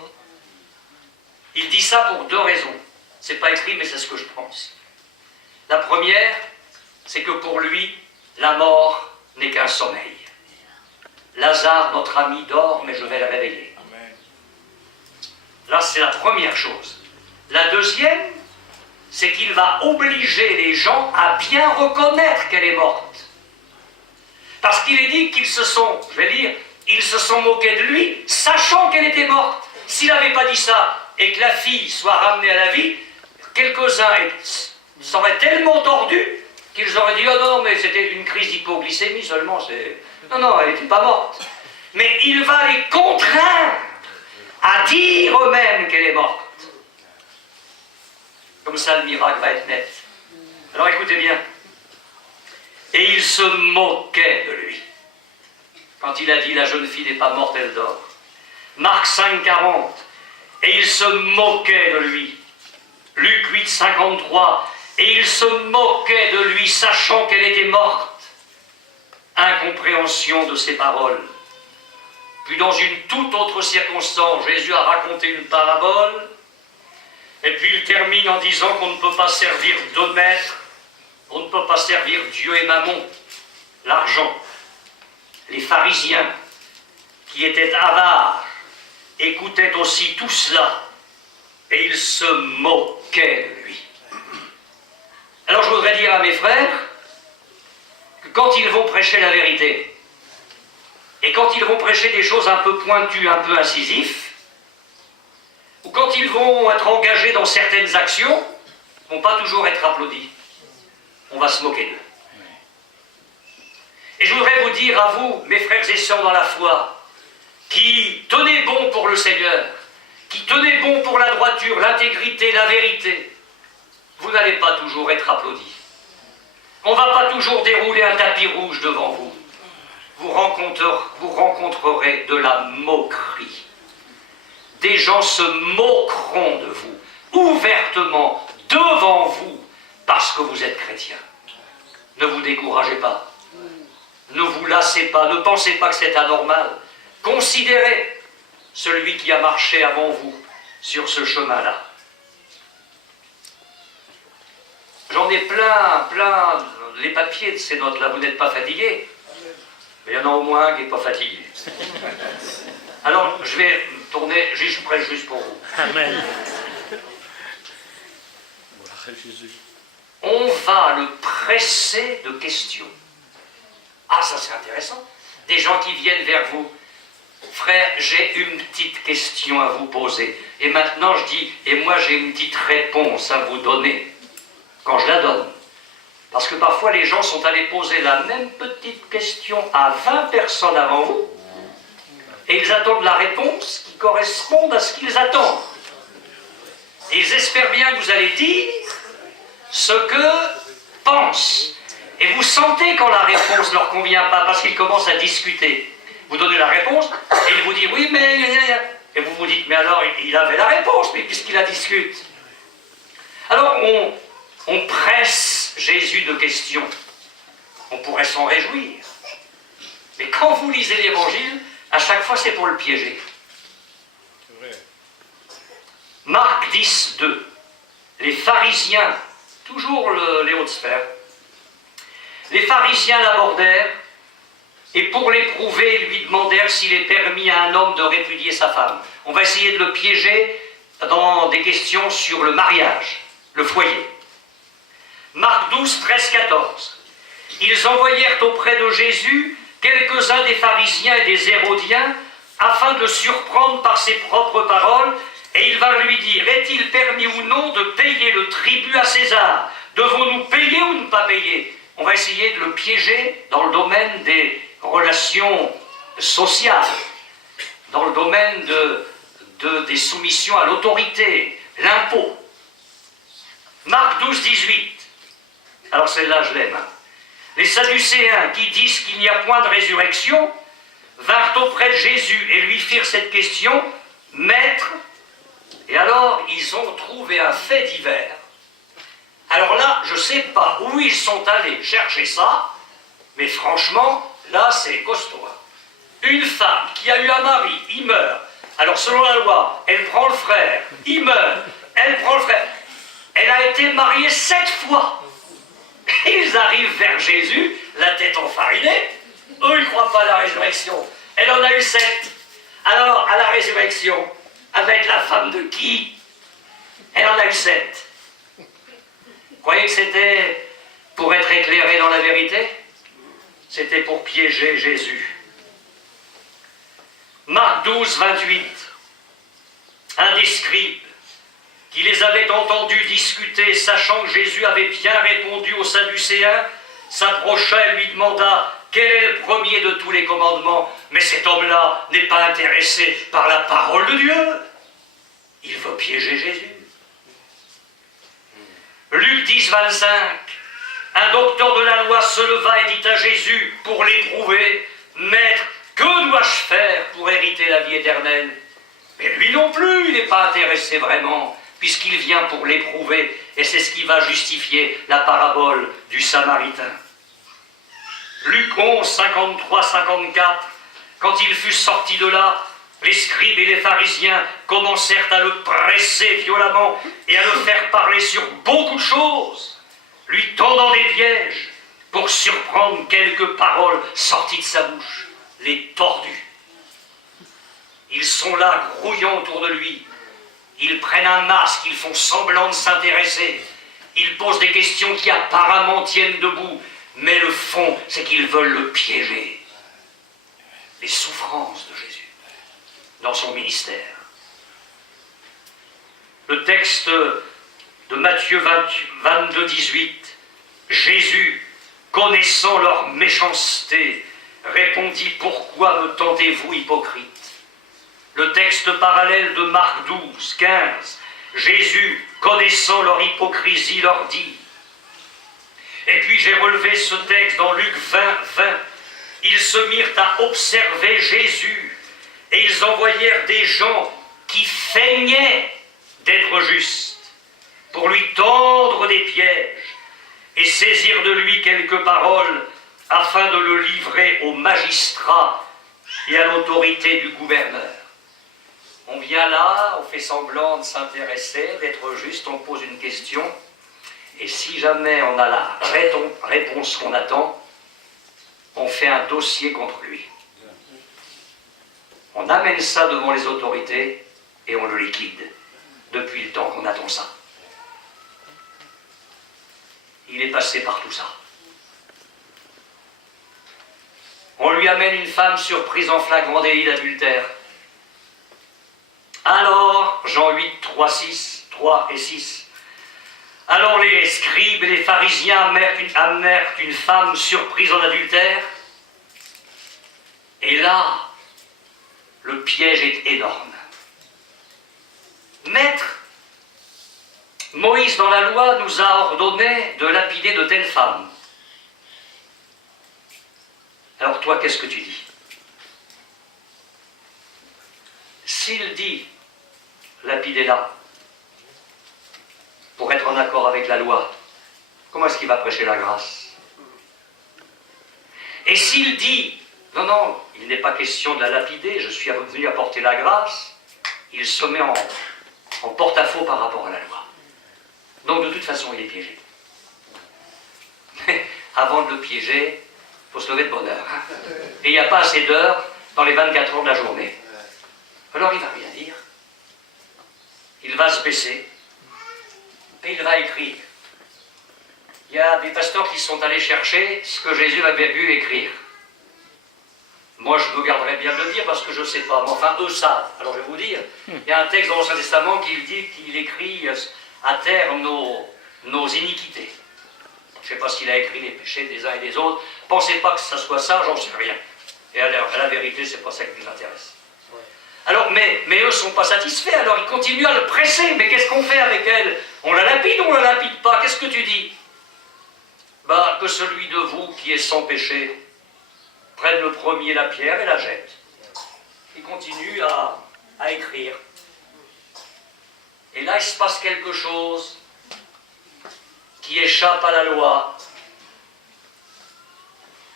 Il dit ça pour 2 raisons. C'est pas écrit, mais c'est ce que je pense. La première, c'est que pour lui, la mort n'est qu'un sommeil. Lazare, notre ami, dort, mais je vais le réveiller. Là, c'est la première chose. La deuxième, c'est qu'il va obliger les gens à bien reconnaître qu'elle est morte. Parce qu'il est dit qu'ils se sont, je vais lire, ils se sont moqués de lui, sachant qu'elle était morte. S'il n'avait pas dit ça, et que la fille soit ramenée à la vie, quelques-uns seraient tellement tordus qu'ils auraient dit « Oh non, mais c'était une crise d'hypoglycémie seulement, c'est... » Non, non, elle n'était pas morte. Mais il va les contraindre à dire eux-mêmes qu'elle est morte. Comme ça, le miracle va être net. Alors écoutez bien. Et il se moquait de lui. Quand il a dit « La jeune fille n'est pas morte, elle dort ». Marc 5, 40. Et il se moquait de lui. Luc 8, 53. Et il se moquait de lui, sachant qu'elle était morte. Incompréhension de ses paroles. Puis dans une toute autre circonstance, Jésus a raconté une parabole, et puis il termine en disant qu'on ne peut pas servir deux maîtres, on ne peut pas servir Dieu et Mammon, l'argent. Les pharisiens, qui étaient avares, écoutaient aussi tout cela, et ils se moquaient de lui. Alors je voudrais dire à mes frères que quand ils vont prêcher la vérité, et quand ils vont prêcher des choses un peu pointues, un peu incisives, ou quand ils vont être engagés dans certaines actions, ils ne vont pas toujours être applaudis. On va se moquer d'eux. Et je voudrais vous dire à vous, mes frères et sœurs dans la foi, qui tenez bon pour le Seigneur, qui tenez bon pour la droiture, l'intégrité, la vérité, vous n'allez pas toujours être applaudis. On ne va pas toujours dérouler un tapis rouge devant vous. Vous rencontrerez de la moquerie. Des gens se moqueront de vous, ouvertement, devant vous, parce que vous êtes chrétien. Ne vous découragez pas. Ne vous lassez pas. Ne pensez pas que c'est anormal. Considérez celui qui a marché avant vous sur ce chemin-là. J'en ai plein les papiers de ces notes-là. Vous n'êtes pas fatigués? Mais il y en a au moins un qui n'est pas fatigué. Alors, je vais tourner, je prêche juste pour vous. Amen. On va le presser de questions. Ah, ça c'est intéressant. Des gens qui viennent vers vous. Frère, j'ai une petite question à vous poser. Et maintenant je dis, et moi j'ai une petite réponse à vous donner. Quand je la donne. Parce que parfois les gens sont allés poser la même petite question à 20 personnes avant vous. Et ils attendent la réponse qui corresponde à ce qu'ils attendent. Et ils espèrent bien que vous allez dire ce que pensent. Et vous sentez quand la réponse ne leur convient pas, parce qu'ils commencent à discuter. Vous donnez la réponse, et ils vous disent, oui, mais... Et vous vous dites, mais alors, il avait la réponse, mais puisqu'il la discute. Alors, on presse Jésus de questions. On pourrait s'en réjouir. Mais quand vous lisez l'Évangile, à chaque fois, c'est pour le piéger. Marc 10, 2. Les pharisiens, toujours les hautes sphères, les pharisiens l'abordèrent et pour l'éprouver, lui demandèrent s'il est permis à un homme de répudier sa femme. On va essayer de le piéger dans des questions sur le mariage, le foyer. Marc 12, 13, 14. Ils envoyèrent auprès de Jésus quelques-uns des pharisiens et des hérodiens afin de le surprendre par ses propres paroles, et il va lui dire, est-il permis ou non de payer le tribut à César? Devons-nous payer ou ne pas payer? On va essayer de le piéger dans le domaine des relations sociales, dans le domaine des soumissions à l'autorité, l'impôt. Marc 12, 18. Alors celle-là, je l'aime. Les Sadducéens qui disent qu'il n'y a point de résurrection vinrent auprès de Jésus et lui firent cette question, Maître, et alors ils ont trouvé un fait divers. Alors là, je ne sais pas où ils sont allés chercher ça, mais franchement, là c'est costaud. Une femme qui a eu un mari, il meurt. Alors selon la loi, elle prend le frère, il meurt, elle prend le frère. Elle a été mariée 7 fois. Ils arrivent vers Jésus, la tête enfarinée. Eux, ils ne croient pas à la résurrection. Elle en a eu 7. Alors, à la résurrection, avec la femme de qui? Elle en a eu 7. Vous croyez que c'était pour être éclairé dans la vérité? C'était pour piéger Jésus. Marc 12, 28. Un des scribes qui les avait entendus discuter, sachant que Jésus avait bien répondu aux Sadducéens, s'approcha et lui demanda quel est le premier de tous les commandements. Mais cet homme-là n'est pas intéressé par la parole de Dieu. Il veut piéger Jésus. Luc 10, 25. Un docteur de la loi se leva et dit à Jésus pour l'éprouver, Maître, que dois-je faire pour hériter la vie éternelle? Mais lui non plus, il n'est pas intéressé vraiment, puisqu'il vient pour l'éprouver, et c'est ce qui va justifier la parabole du Samaritain. Luc 11, 53, 54. Quand il fut sorti de là, les scribes et les pharisiens commencèrent à le presser violemment et à le faire parler sur beaucoup de choses, lui tendant des pièges pour surprendre quelques paroles sorties de sa bouche, les tordus. Ils sont là, grouillant autour de lui. Ils prennent un masque, ils font semblant de s'intéresser. Ils posent des questions qui apparemment tiennent debout, mais le fond, c'est qu'ils veulent le piéger. Les souffrances de Jésus dans son ministère. Le texte de Matthieu 22, 18, Jésus, connaissant leur méchanceté, répondit « Pourquoi me tentez-vous, hypocrite ?» Le texte parallèle de Marc 12, 15, Jésus, connaissant leur hypocrisie, leur dit. Et puis j'ai relevé ce texte dans Luc 20, 20. Ils se mirent à observer Jésus et ils envoyèrent des gens qui feignaient d'être justes pour lui tendre des pièges et saisir de lui quelques paroles afin de le livrer aux magistrats et à l'autorité du gouverneur. On vient là, on fait semblant de s'intéresser, d'être juste, on pose une question, et si jamais on a la réponse qu'on attend, on fait un dossier contre lui. On amène ça devant les autorités et on le liquide, depuis le temps qu'on attend ça. Il est passé par tout ça. On lui amène une femme surprise en flagrant délit d'adultère. Alors, Jean 8, 3, 6, 3 et 6. Alors les scribes et les pharisiens amenèrent une femme surprise en adultère. Et là, le piège est énorme. Maître, Moïse dans la loi nous a ordonné de lapider de telles femmes. Alors toi, qu'est-ce que tu dis? S'il dit, lapidez-la, pour être en accord avec la loi, comment est-ce qu'il va prêcher la grâce? Et s'il dit, non, non, il n'est pas question de la lapider, je suis venu apporter la grâce, il se met en porte-à-faux par rapport à la loi. Donc de toute façon, il est piégé. Mais avant de le piéger, il faut se lever de bonne heure. Hein. Et il n'y a pas assez d'heures dans les 24 heures de la journée. Alors il ne va rien dire. Il va se baisser et il va écrire. Il y a des pasteurs qui sont allés chercher ce que Jésus avait pu écrire. Moi, je me garderais bien de le dire parce que je ne sais pas. Mais enfin, eux savent. Alors, je vais vous dire, il y a un texte dans l'Ancien Testament qui dit qu'il écrit à terre nos iniquités. Je ne sais pas s'il a écrit les péchés des uns et des autres. Pensez pas que ça soit ça, j'en sais rien. Et à la vérité, c'est pas ça qui nous intéresse. Alors, mais eux ne sont pas satisfaits, alors ils continuent à le presser. Mais qu'est-ce qu'on fait avec elle? On la lapide ou on la lapide pas? Qu'est-ce que tu dis? Bah, que celui de vous qui est sans péché prenne le premier la pierre et la jette. Il continue à écrire. Et là, il se passe quelque chose qui échappe à la loi.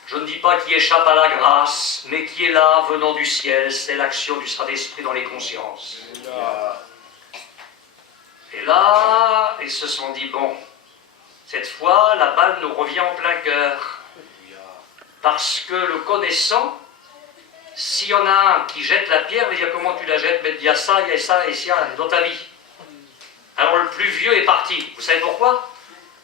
Je ne dis pas qui échappe à la grâce, mais qui est là, venant du ciel. C'est l'action du Saint-Esprit dans les consciences. Et là, ils se sont dit, bon, cette fois, la balle nous revient en plein cœur. Parce que le connaissant, s'il y en a un qui jette la pierre, il va dire comment tu la jettes, mais il y a ça, il y a ça et ça dans ta vie. Alors le plus vieux est parti. Vous savez pourquoi?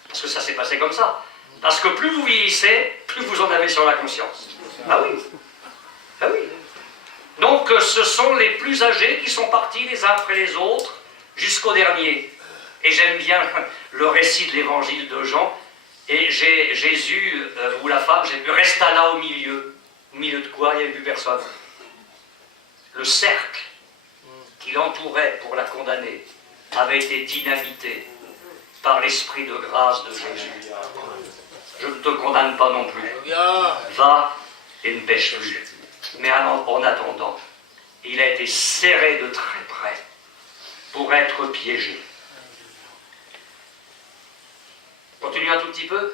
Parce que ça s'est passé comme ça. Parce que plus vous vieillissez, plus vous en avez sur la conscience. Ah oui. Ah oui. Donc ce sont les plus âgés qui sont partis les uns après les autres jusqu'au dernier. Et j'aime bien le récit de l'évangile de Jean. Et Jésus, ou la femme, resta là au milieu. Au milieu de quoi? Il n'y avait plus personne. Le cercle qui l'entourait pour la condamner avait été dynamité par l'esprit de grâce de Jésus. Je ne te condamne pas non plus. Va et ne pêche plus. Mais en attendant, il a été serré de très près pour être piégé. Continue un tout petit peu.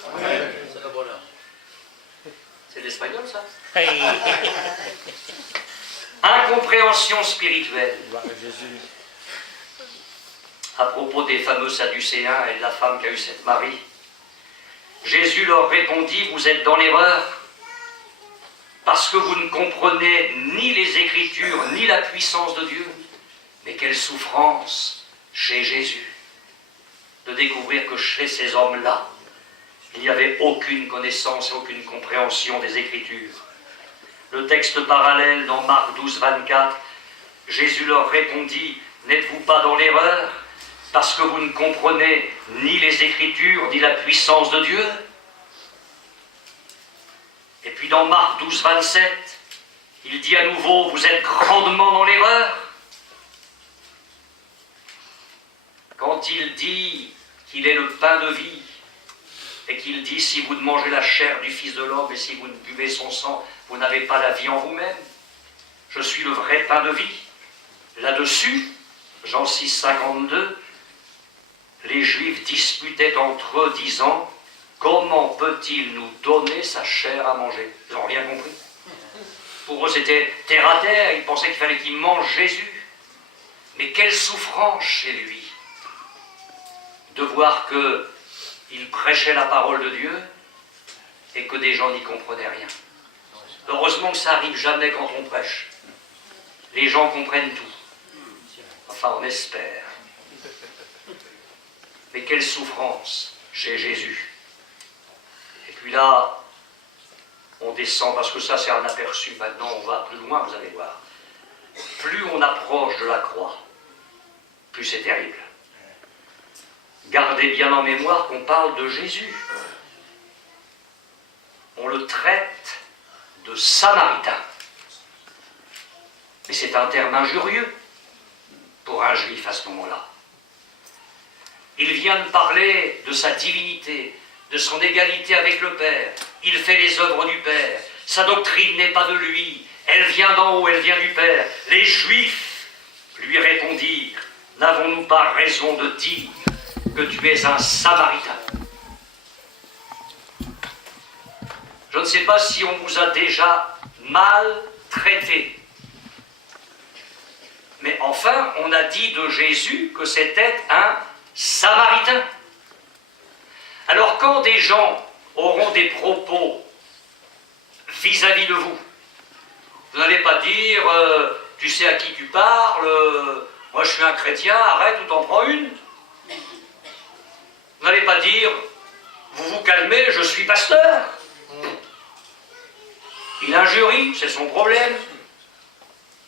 C'est l'espagnol, ça? Hey. Incompréhension spirituelle. Gloire à Jésus. À propos des fameux Sadducéens et de la femme qui a eu cette Marie, Jésus leur répondit, vous êtes dans l'erreur, parce que vous ne comprenez ni les Écritures, ni la puissance de Dieu. Mais quelle souffrance chez Jésus de découvrir que chez ces hommes-là, il n'y avait aucune connaissance et aucune compréhension des Écritures. Le texte parallèle dans Marc 12, 24, Jésus leur répondit, n'êtes-vous pas dans l'erreur parce que vous ne comprenez ni les Écritures, ni la puissance de Dieu? Et puis dans Marc 12, 27, il dit à nouveau, vous êtes grandement dans l'erreur. Quand il dit qu'il est le pain de vie, et qu'il dit, si vous ne mangez la chair du Fils de l'homme et si vous ne buvez son sang, vous n'avez pas la vie en vous-même. Je suis le vrai pain de vie. Là-dessus, Jean 6, 52, les Juifs disputaient entre eux, disant, comment peut-il nous donner sa chair à manger? Ils n'ont rien compris. Pour eux, c'était terre à terre, ils pensaient qu'il fallait qu'ils mangent Jésus. Mais quelle souffrance chez lui de voir qu'il prêchait la parole de Dieu et que des gens n'y comprenaient rien. Heureusement que ça n'arrive jamais quand on prêche. Les gens comprennent tout. Enfin, on espère. Mais quelle souffrance chez Jésus. Et puis là, on descend, parce que ça c'est un aperçu, maintenant on va plus loin, vous allez voir. Plus on approche de la croix, plus c'est terrible. Gardez bien en mémoire qu'on parle de Jésus. On le traite de samaritain. Mais c'est un terme injurieux pour un juif à ce moment-là. Il vient de parler de sa divinité, de son égalité avec le Père. Il fait les œuvres du Père. Sa doctrine n'est pas de lui. Elle vient d'en haut, elle vient du Père. Les Juifs lui répondirent, n'avons-nous pas raison de dire que tu es un samaritain? Je ne sais pas si on vous a déjà maltraité. Mais enfin, on a dit de Jésus que c'était un samaritain. Alors quand des gens auront des propos vis-à-vis de vous, vous n'allez pas dire tu sais à qui tu parles, moi je suis un chrétien, arrête ou t'en prends une. Vous n'allez pas dire vous vous calmez, je suis pasteur. Il injurie, c'est son problème.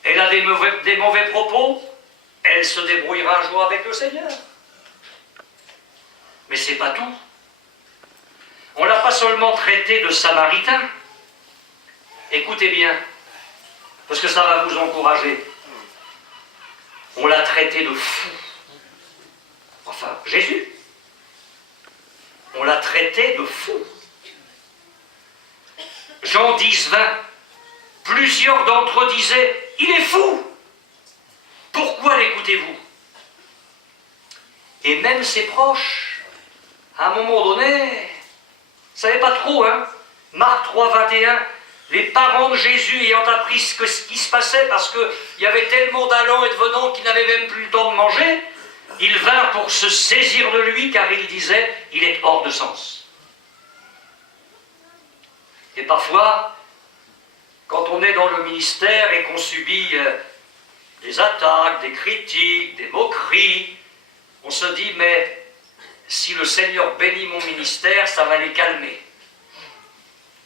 Elle a des mauvais propos, elle se débrouillera un jour avec le Seigneur. Mais c'est pas tout. On ne l'a pas seulement traité de samaritain. Écoutez bien, parce que ça va vous encourager. On l'a traité de fou. Enfin, Jésus. On l'a traité de fou. Jean 10, 20. Plusieurs d'entre eux disaient, il est fou. Pourquoi l'écoutez-vous? Et même ses proches, à un moment donné, ne savaient pas trop, hein. Marc 3, 21, les parents de Jésus ayant appris ce qui se passait, parce qu'il y avait tellement d'allants et de venants qu'ils n'avaient même plus le temps de manger, ils vinrent pour se saisir de lui, car ils disaient, il est hors de sens. Et parfois, quand on est dans le ministère et qu'on subit des attaques, des critiques, des moqueries, on se dit, mais si le Seigneur bénit mon ministère, ça va les calmer.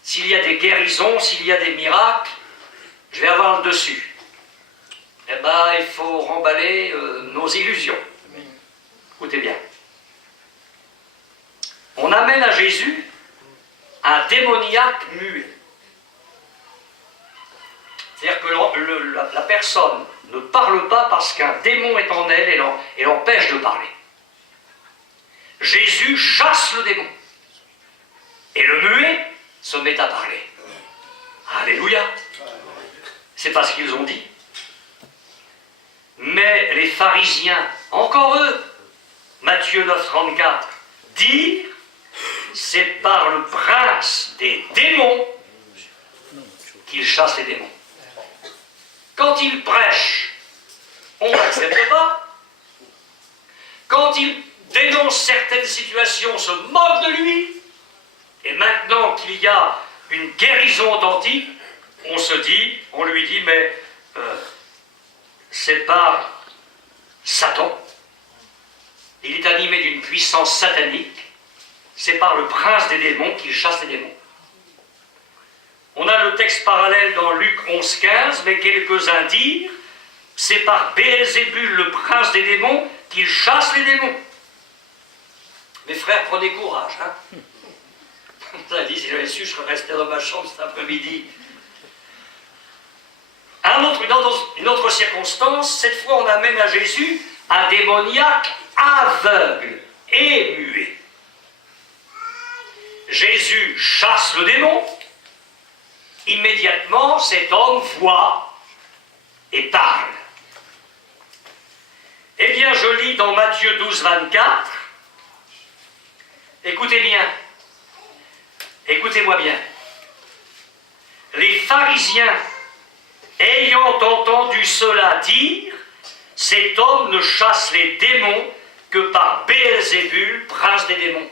S'il y a des guérisons, s'il y a des miracles, je vais avoir le dessus. Eh bien, il faut remballer nos illusions. Écoutez bien. On amène à Jésus un démoniaque muet. C'est-à-dire que la personne ne parle pas parce qu'un démon est en elle et l'empêche de parler. Jésus chasse le démon. Et le muet se met à parler. Alléluia! C'est pas ce qu'ils ont dit. Mais les pharisiens, encore eux, Matthieu 9, 34, dirent, c'est par le prince des démons qu'il chasse les démons. Quand il prêche, on n'accepte pas. Quand il dénonce certaines situations, on se moque de lui. Et maintenant qu'il y a une guérison authentique, on lui dit, mais c'est pas Satan. Il est animé d'une puissance satanique. C'est par le prince des démons qu'il chasse les démons. On a le texte parallèle dans Luc 11,15, mais quelques-uns dirent, c'est par Béelzébul, le prince des démons, qu'il chasse les démons. Mes frères, prenez courage. Hein. Ça dit, si j'avais su, je serais resté dans ma chambre cet après-midi. Une autre circonstance, cette fois on amène à Jésus un démoniaque aveugle et muet. Jésus chasse le démon. Immédiatement, cet homme voit et parle. Eh bien, je lis dans Matthieu 12, 24. Écoutez bien. Écoutez-moi bien. Les pharisiens, ayant entendu cela dire, cet homme ne chasse les démons que par Béelzébul, prince des démons.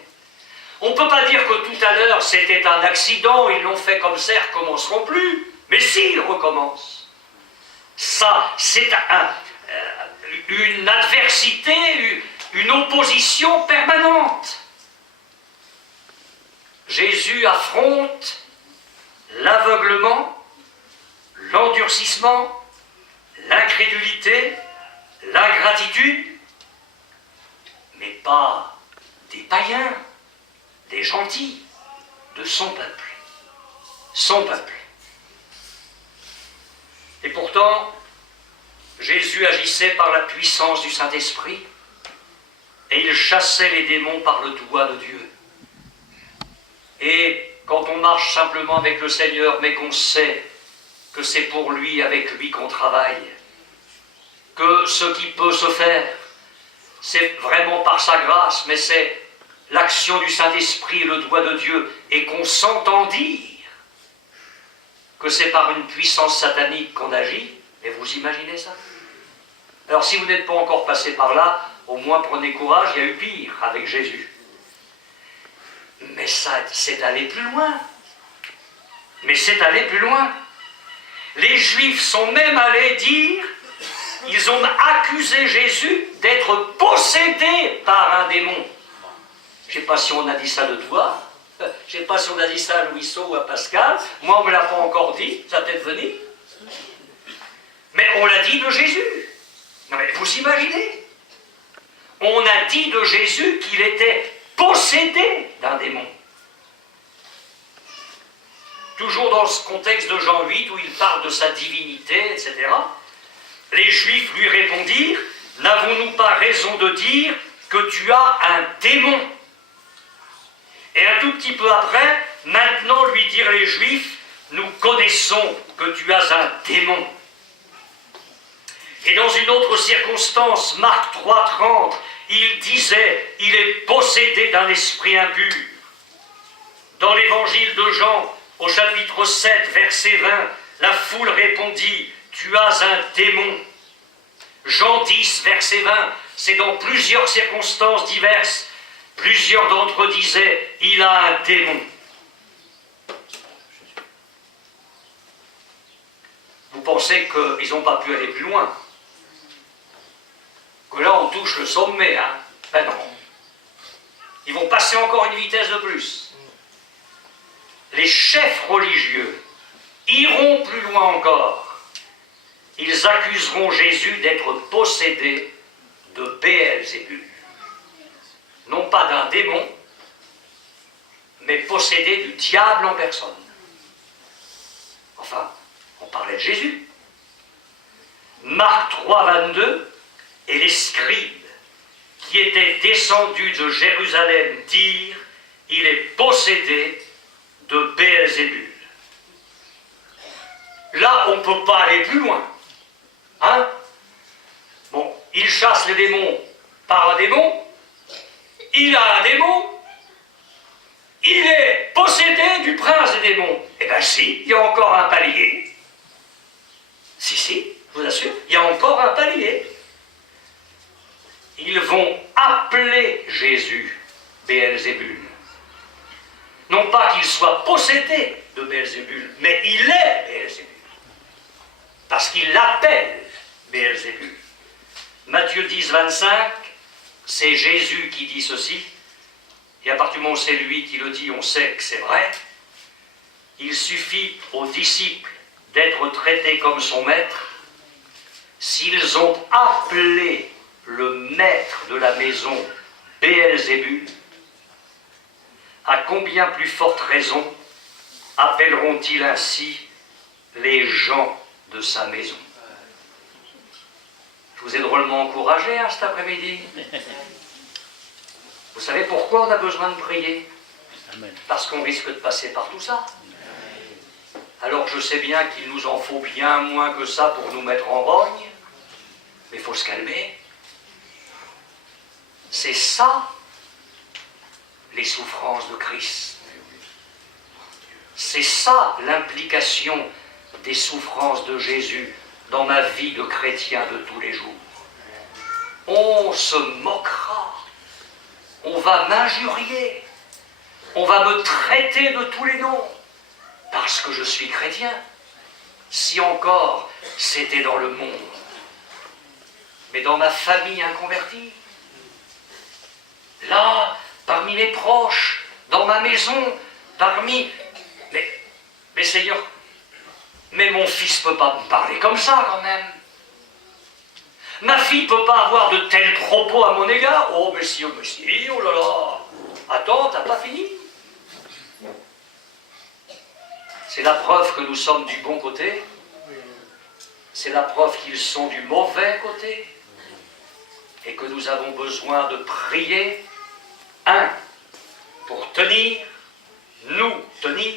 On ne peut pas dire que tout à l'heure c'était un accident, ils l'ont fait comme ça, ils ne recommenceront plus. Mais si, ils recommencent. Ça, c'est une adversité, une opposition permanente. Jésus affronte l'aveuglement, l'endurcissement, l'incrédulité, l'ingratitude, mais pas des païens, des gentils, de son peuple. Son peuple. Et pourtant, Jésus agissait par la puissance du Saint-Esprit et il chassait les démons par le doigt de Dieu. Et quand on marche simplement avec le Seigneur, mais qu'on sait que c'est pour lui, avec lui qu'on travaille, que ce qui peut se faire, c'est vraiment par sa grâce, mais c'est l'action du Saint-Esprit et le doigt de Dieu, et qu'on s'entend dire que c'est par une puissance satanique qu'on agit, et vous imaginez ça? Alors si vous n'êtes pas encore passé par là, au moins prenez courage, il y a eu pire avec Jésus. Mais ça, c'est aller plus loin. Mais c'est aller plus loin. Les Juifs sont même allés dire, ils ont accusé Jésus d'être possédé par un démon. Je ne sais pas si on a dit ça de toi, je ne sais pas si on a dit ça à Louisseau ou à Pascal, moi on ne me l'a pas encore dit, ça peut-être venir. Mais on l'a dit de Jésus. Non mais vous imaginez? On a dit de Jésus qu'il était possédé d'un démon. Toujours dans ce contexte de Jean 8 où il parle de sa divinité, etc. Les Juifs lui répondirent, n'avons-nous pas raison de dire que tu as un démon? Et un tout petit peu après, maintenant lui dirent les Juifs, nous connaissons que tu as un démon. Et dans une autre circonstance, Marc 3,30, il disait, il est possédé d'un esprit impur. Dans l'évangile de Jean, au chapitre 7, verset 20, la foule répondit, tu as un démon. Jean 10, verset 20, c'est dans plusieurs circonstances diverses. Plusieurs d'entre eux disaient, il a un démon. Vous pensez qu'ils n'ont pas pu aller plus loin? Que là on touche le sommet, hein? Ben non. Ils vont passer encore une vitesse de plus. Les chefs religieux iront plus loin encore. Ils accuseront Jésus d'être possédé de Béelzébul. Non pas d'un démon, mais possédé du diable en personne. Enfin, on parlait de Jésus. Marc 3, 22, et les scribes qui étaient descendus de Jérusalem dirent, il est possédé de Béelzébul. Là, on ne peut pas aller plus loin. Hein? Bon, il chasse les démons par un démon, il a un démon, il est possédé du prince des démons. Eh bien si, il y a encore un palier. Si, je vous assure, il y a encore un palier. Ils vont appeler Jésus Béelzébul. Non pas qu'il soit possédé de Béelzébul, mais il est Béelzébul. Parce qu'il l'appelle Béelzébul. Matthieu 10, 25, c'est Jésus qui dit ceci, et à partir du moment où c'est lui qui le dit, on sait que c'est vrai. Il suffit aux disciples d'être traités comme son maître, s'ils ont appelé le maître de la maison Béelzébul, à combien plus forte raison appelleront-ils ainsi les gens de sa maison? Je vous ai drôlement encouragé cet après-midi. Vous savez pourquoi on a besoin de prier? Parce qu'on risque de passer par tout ça. Alors je sais bien qu'il nous en faut bien moins que ça pour nous mettre en rogne, mais il faut se calmer. C'est ça, les souffrances de Christ. C'est ça l'implication des souffrances de Jésus dans ma vie de chrétien de tous les jours. On se moquera, on va m'injurier, on va me traiter de tous les noms, parce que je suis chrétien. Si encore c'était dans le monde, mais dans ma famille inconvertie, là, parmi mes proches, dans ma maison, parmi... Mais Seigneur, mais mon fils ne peut pas me parler comme ça quand même. Ma fille ne peut pas avoir de tels propos à mon égard. Oh, mais si, oh là là. Attends, t'as pas fini. C'est la preuve que nous sommes du bon côté. C'est la preuve qu'ils sont du mauvais côté. Et que nous avons besoin de prier, pour tenir, nous tenir,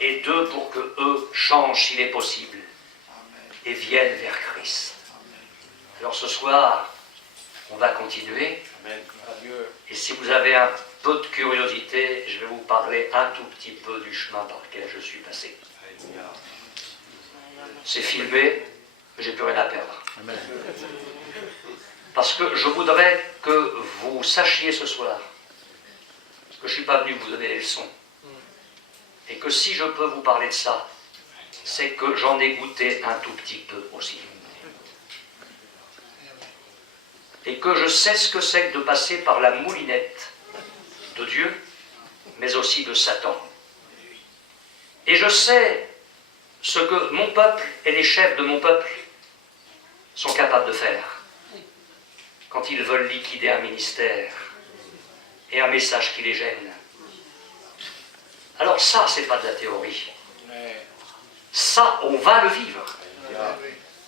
et pour que eux changent s'il est possible et viennent vers Christ. Alors ce soir, on va continuer. Et si vous avez un peu de curiosité, je vais vous parler un tout petit peu du chemin par lequel je suis passé. C'est filmé, mais j'ai plus rien à perdre. Parce que je voudrais que vous sachiez ce soir que je ne suis pas venu vous donner des leçons. Et que si je peux vous parler de ça, c'est que j'en ai goûté un tout petit peu aussi. Et que je sais ce que c'est que de passer par la moulinette de Dieu, mais aussi de Satan. Et je sais ce que mon peuple et les chefs de mon peuple sont capables de faire quand ils veulent liquider un ministère et un message qui les gêne. Alors ça, c'est pas de la théorie. Ça, on va le vivre.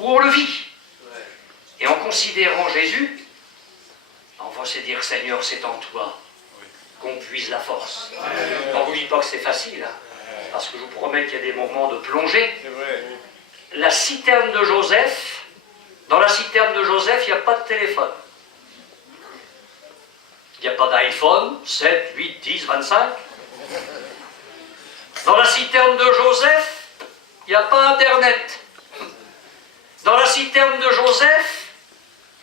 Ou on le vit. Et en considérant Jésus, on va se dire, Seigneur, c'est en toi qu'on puise la force. On ne vous dit pas que c'est facile, hein, parce que je vous promets qu'il y a des moments de plongée. La citerne de Joseph, dans la citerne de Joseph, il n'y a pas de téléphone. Il n'y a pas d'iPhone, 7, 8, 10, 25. Dans la citerne de Joseph, il n'y a pas Internet. Dans la citerne de Joseph,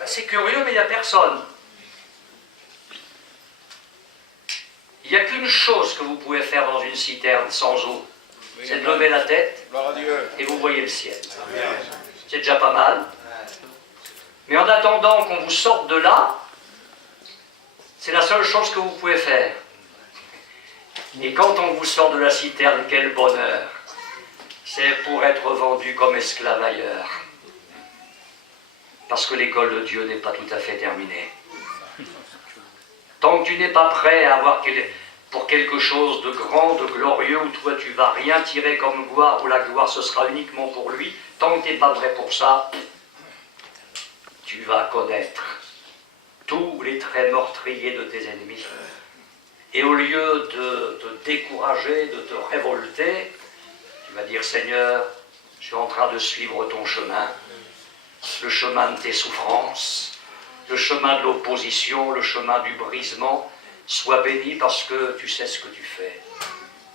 c'est curieux, mais il n'y a personne. Il n'y a qu'une chose que vous pouvez faire dans une citerne sans eau, c'est de lever la tête et vous voyez le ciel. C'est déjà pas mal. Mais en attendant qu'on vous sorte de là, c'est la seule chose que vous pouvez faire. Et quand on vous sort de la citerne, quel bonheur! C'est pour être vendu comme esclave ailleurs. Parce que l'école de Dieu n'est pas tout à fait terminée. Tant que tu n'es pas prêt à avoir pour quelque chose de grand, de glorieux, où toi tu vas rien tirer comme gloire, où la gloire ce sera uniquement pour lui, tant que tu n'es pas prêt pour ça, tu vas connaître tous les traits meurtriers de tes ennemis. Et au lieu de te décourager, de te révolter, tu vas dire, Seigneur, je suis en train de suivre ton chemin, le chemin de tes souffrances, le chemin de l'opposition, le chemin du brisement, Sois béni parce que tu sais ce que tu fais.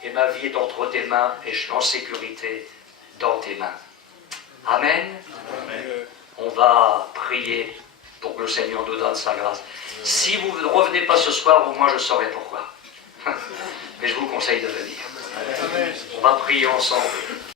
Et ma vie est entre tes mains et je suis en sécurité dans tes mains. Amen. Amen. On va prier pour que le Seigneur nous donne sa grâce. Si vous ne revenez pas ce soir, au moins je saurai pourquoi. Mais je vous conseille de venir. Amen. On va prier ensemble.